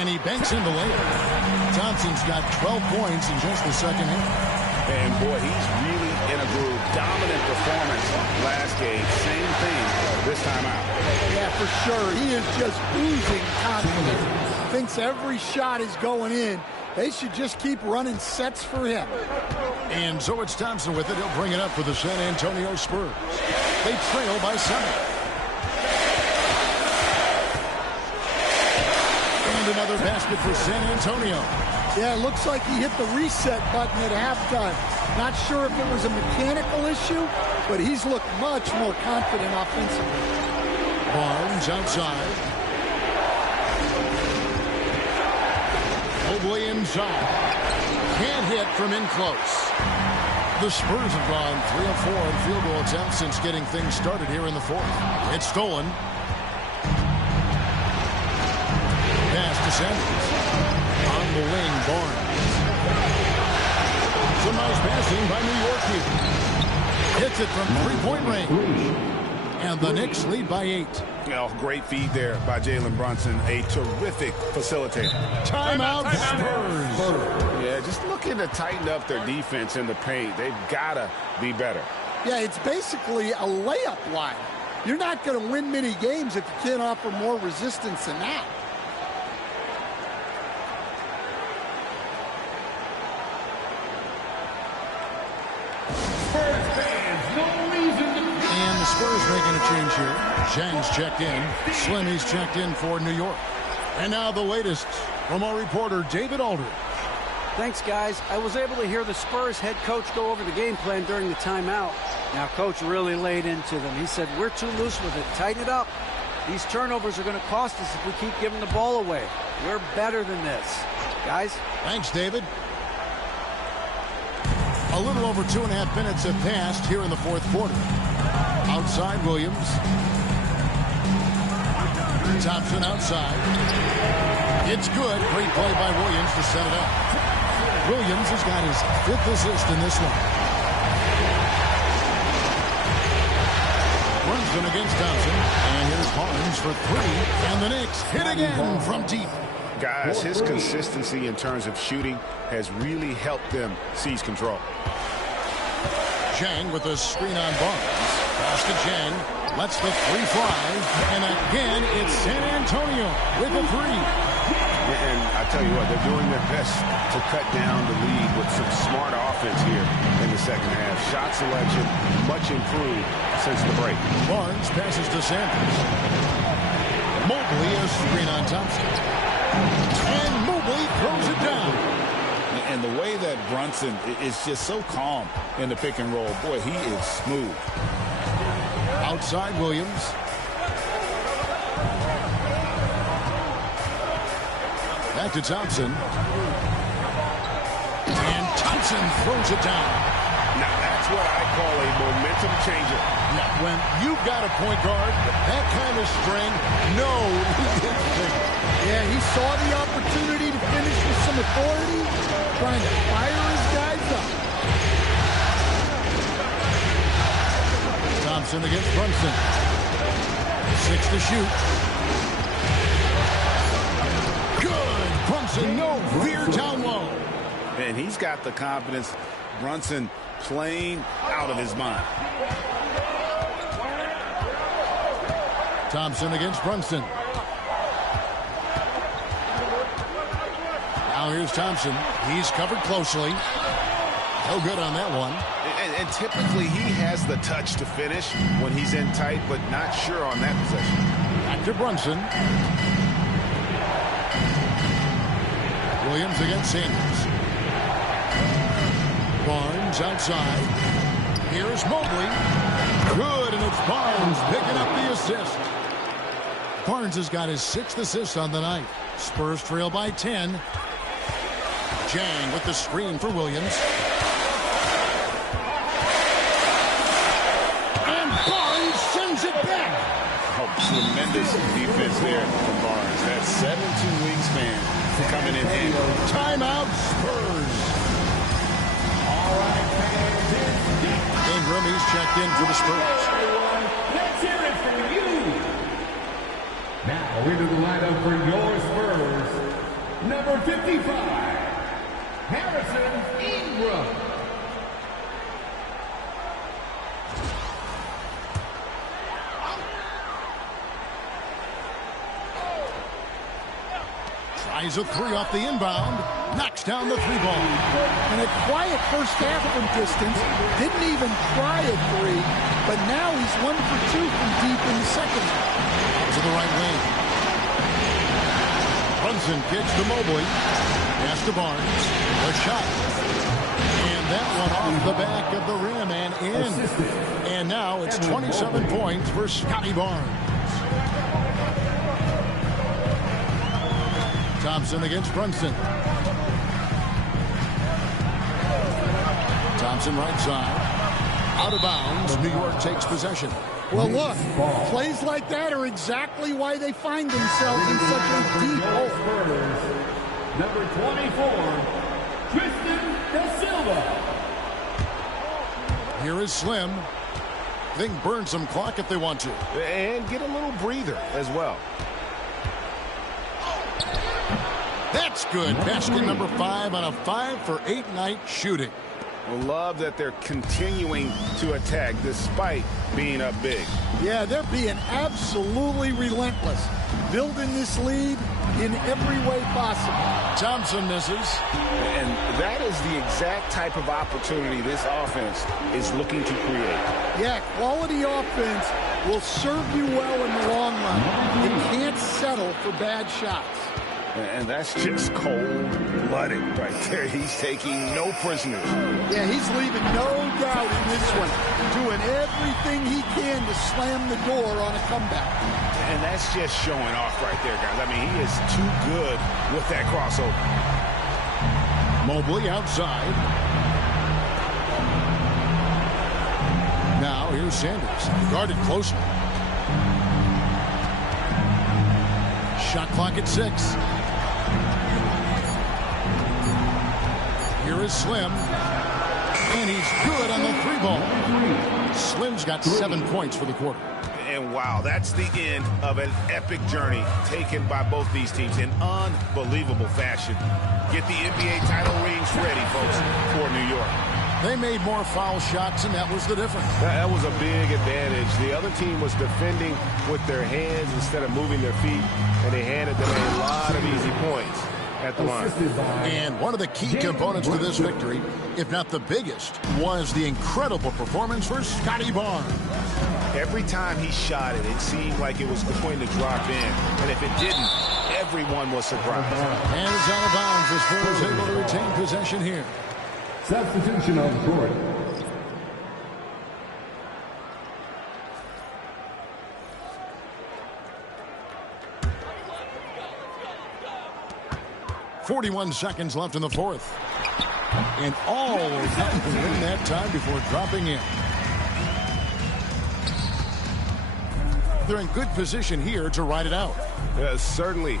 And he banks in the layup. Thompson's got 12 points in just the second half. And boy, he's really in a groove. Dominant performance last game. Same thing this time out. Yeah, for sure. He is just oozing confidence. Thinks every shot is going in. They should just keep running sets for him. And so it's Thompson with it. He'll bring it up for the San Antonio Spurs. They trail by 7. And another basket for San Antonio. Yeah, it looks like he hit the reset button at halftime. Not sure if it was a mechanical issue, but he's looked much more confident offensively. Barnes outside. Mobley inside. Can't hit from in close. The Spurs have gone 3 of 4 in field goal attempts since getting things started here in the fourth. It's stolen. Pass to Sanders. On the wing, Barnes. Some nice passing by New York here. Hits it from three-point range. And the Knicks lead by 8. Oh, great feed there by Jalen Brunson. A terrific facilitator. Timeout, Spurs. Yeah, just looking to tighten up their defense in the paint. They've got to be better. Yeah, it's basically a layup line. You're not going to win many games if you can't offer more resistance than that. Spurs making a change here. Zhang's checked in. Slimy's checked in for New York. And now the latest from our reporter, David Aldridge. Thanks, guys. I was able to hear the Spurs head coach go over the game plan during the timeout. Now, coach really laid into them. He said, we're too loose with it. Tighten it up. These turnovers are going to cost us if we keep giving the ball away. We're better than this. Guys? Thanks, David. A little over 2.5 minutes have passed here in the fourth quarter. Outside, Williams. Thompson outside. It's good. Great play by Williams to set it up. Williams has got his 5th assist in this one. Brunson against Thompson. And here's Barnes for 3. And the Knicks hit again from deep. Guys, his consistency in terms of shooting has really helped them seize control. Zhang with a screen on Barnes. Pass to Zhang. Lets the 3 fly. And again, it's San Antonio with a 3. And I tell you what, they're doing their best to cut down the lead with some smart offense here in the second half. Shot selection much improved since the break. Barnes passes to Sanders. Mobley a screen on Thompson. And Mobley throws it down. And the way that Brunson is just so calm in the pick and roll. Boy, he is smooth. Outside Williams. Back to Thompson. And Thompson throws it down. Now that's what I call a momentum changer. Yeah, when you've got a point guard, that kind of string, no. Yeah, he saw the opportunity to finish with some authority, trying to fire his guys up. Thompson against Brunson. 6 to shoot. Good. Brunson, no fear down low. And he's got the confidence. Brunson playing out of his mind. Thompson against Brunson. Now here's Thompson. He's covered closely. No good on that one. And typically he has the touch to finish when he's in tight, but not sure on that possession. Back to Brunson. Williams against Sanders. Barnes outside. Here's Mobley. Good, and it's Barnes picking up the assist. Barnes has got his 6th assist on the night. Spurs trail by 10. Zhang with the screen for Williams. And Barnes sends it back. Oh, tremendous defense there from Barnes. That 7'2" wingspan coming in handy. Timeout, Spurs. All right, fans, Ingram, he's checked in for the Spurs. let's hear it for you. Now into the lineup for your Spurs, number 55, Harrison Ingram. Tries a 3 off the inbound. Knocks down the 3-ball. And a quiet first half from distance. Didn't even try a 3, but now he's 1 for 2 from deep in the second half. To the right wing. Brunson kicks to Mobley. Pass to Barnes. A shot. And that one off the back of the rim and in. And now it's 27 points for Scotty Barnes. Thompson against Brunson. Thompson right side. Out of bounds. New York takes possession. Well, look, plays like that are exactly why they find themselves in such a deep hole. Number 24, Tristan Da Silva. Here is Slim. They can burn some clock if they want to. And get a little breather as well. That's good. Basket number 5 on a 5 for 8 night shooting. Love that they're continuing to attack despite being up big. Yeah, they're being absolutely relentless, building this lead in every way possible. Thompson misses. And that is the exact type of opportunity this offense is looking to create. Yeah, quality offense will serve you well in the long run. You can't settle for bad shots. And that's just cold-blooded right there. He's taking no prisoners. Yeah, he's leaving no doubt in this one. Doing everything he can to slam the door on a comeback. And that's just showing off right there, guys. I mean, he is too good with that crossover. Mobley outside. Now here's Sanders. Guarded closely. Shot clock at 6. Here is Slim. And he's good on the 3-ball. Slim's got 7 points for the quarter. And wow, that's the end of an epic journey taken by both these teams in unbelievable fashion. Get the NBA title rings ready, folks, for New York. They made more foul shots, and that was the difference. That was a big advantage. The other team was defending with their hands instead of moving their feet, and they handed them a lot of easy points at the line. And one of the key components to this victory, if not the biggest, was the incredible performance for Scotty Barnes. Every time he shot it, it seemed like it was going to drop in, and if it didn't, everyone was surprised. And it's out of bounds as Spurs able to retain possession here. Substitution on the court. .41 seconds left in the fourth. And all in that time before dropping in. They're in good position here to ride it out. Certainly.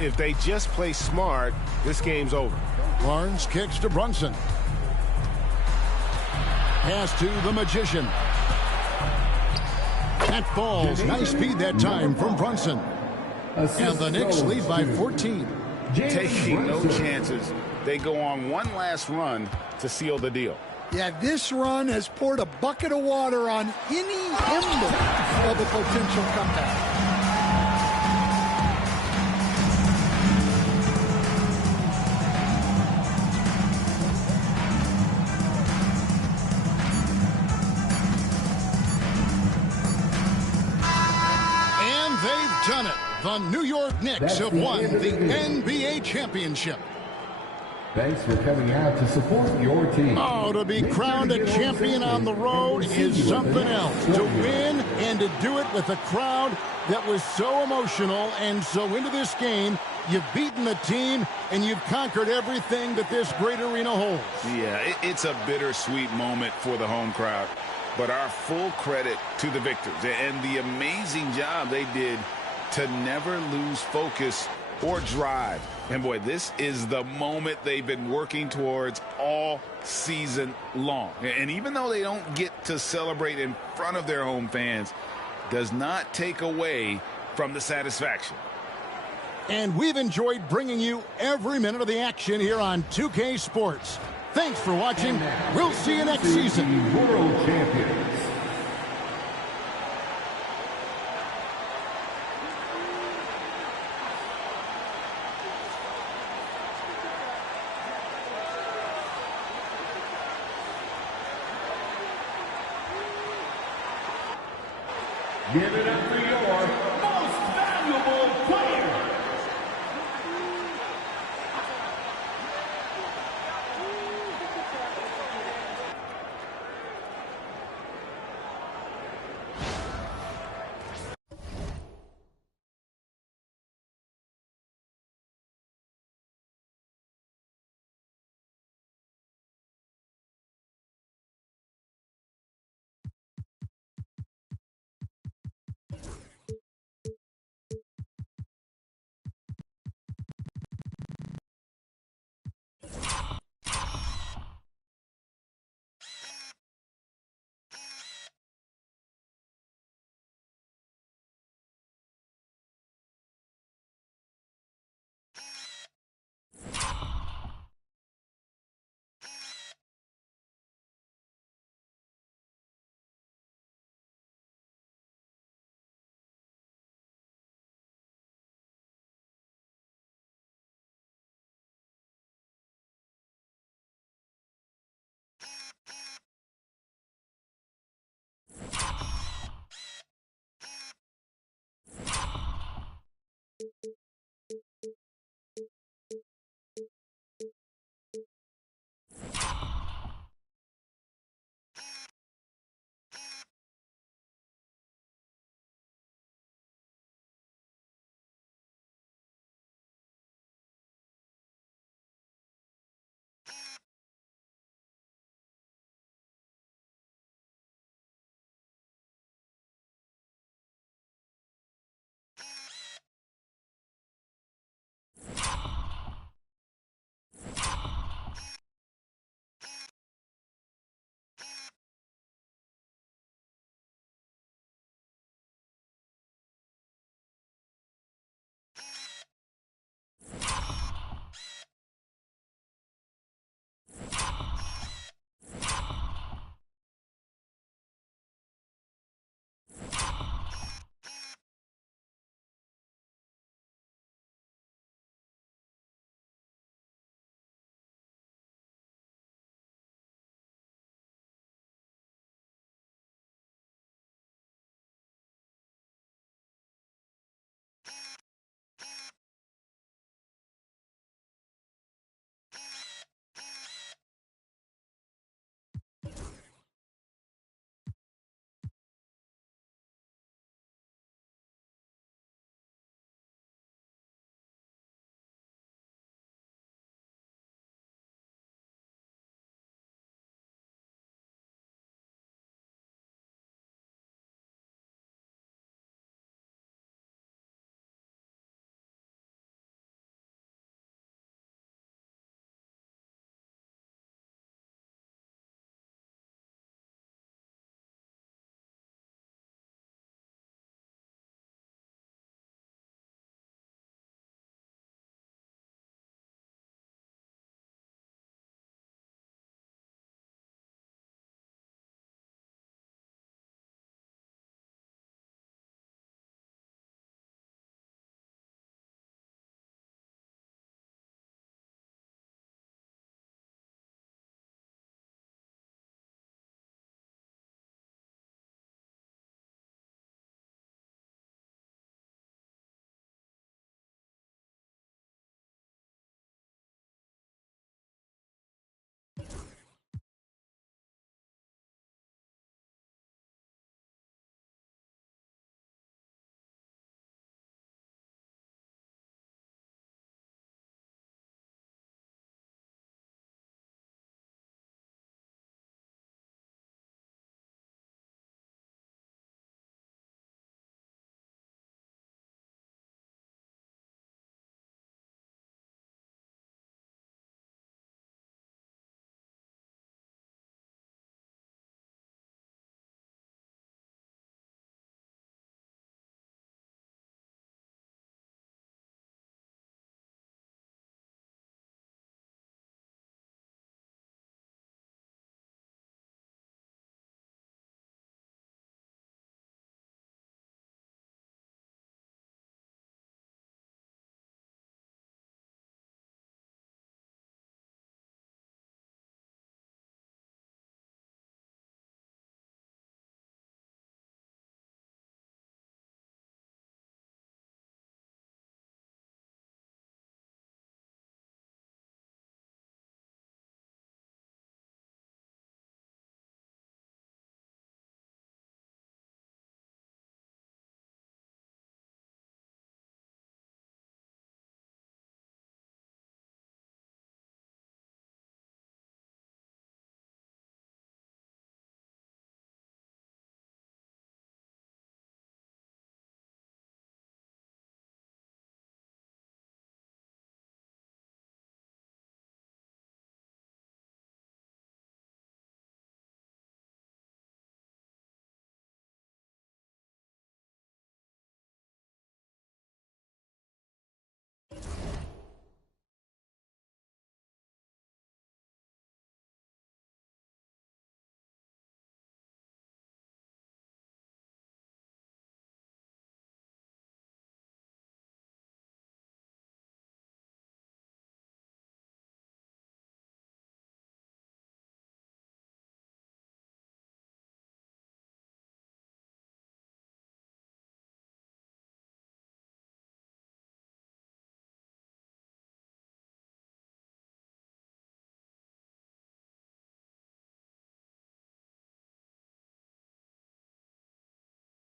If they just play smart, this game's over. Barnes kicks to Brunson. Pass to the Magician. That falls. Nice speed that time from Brunson. And the Knicks lead by 14. Taking no chances. They go on one last run to seal the deal. Yeah, this run has poured a bucket of water on any ember of a potential comeback. And they've done it. The New York Knicks have won the NBA championship. Thanks for coming out to support your team. Oh, to be crowned a champion on the road is something else. To win and to do it with a crowd that was so emotional and so into this game, you've beaten the team and you've conquered everything that this great arena holds. Yeah, it's a bittersweet moment for the home crowd. But our full credit to the victors and the amazing job they did to never lose focus or drive. And boy, this is the moment they've been working towards all season long. And even though they don't get to celebrate in front of their home fans, does not take away from the satisfaction. And we've enjoyed bringing you every minute of the action here on 2K Sports. Thanks for watching. We'll see you next season. World champions. Give it up.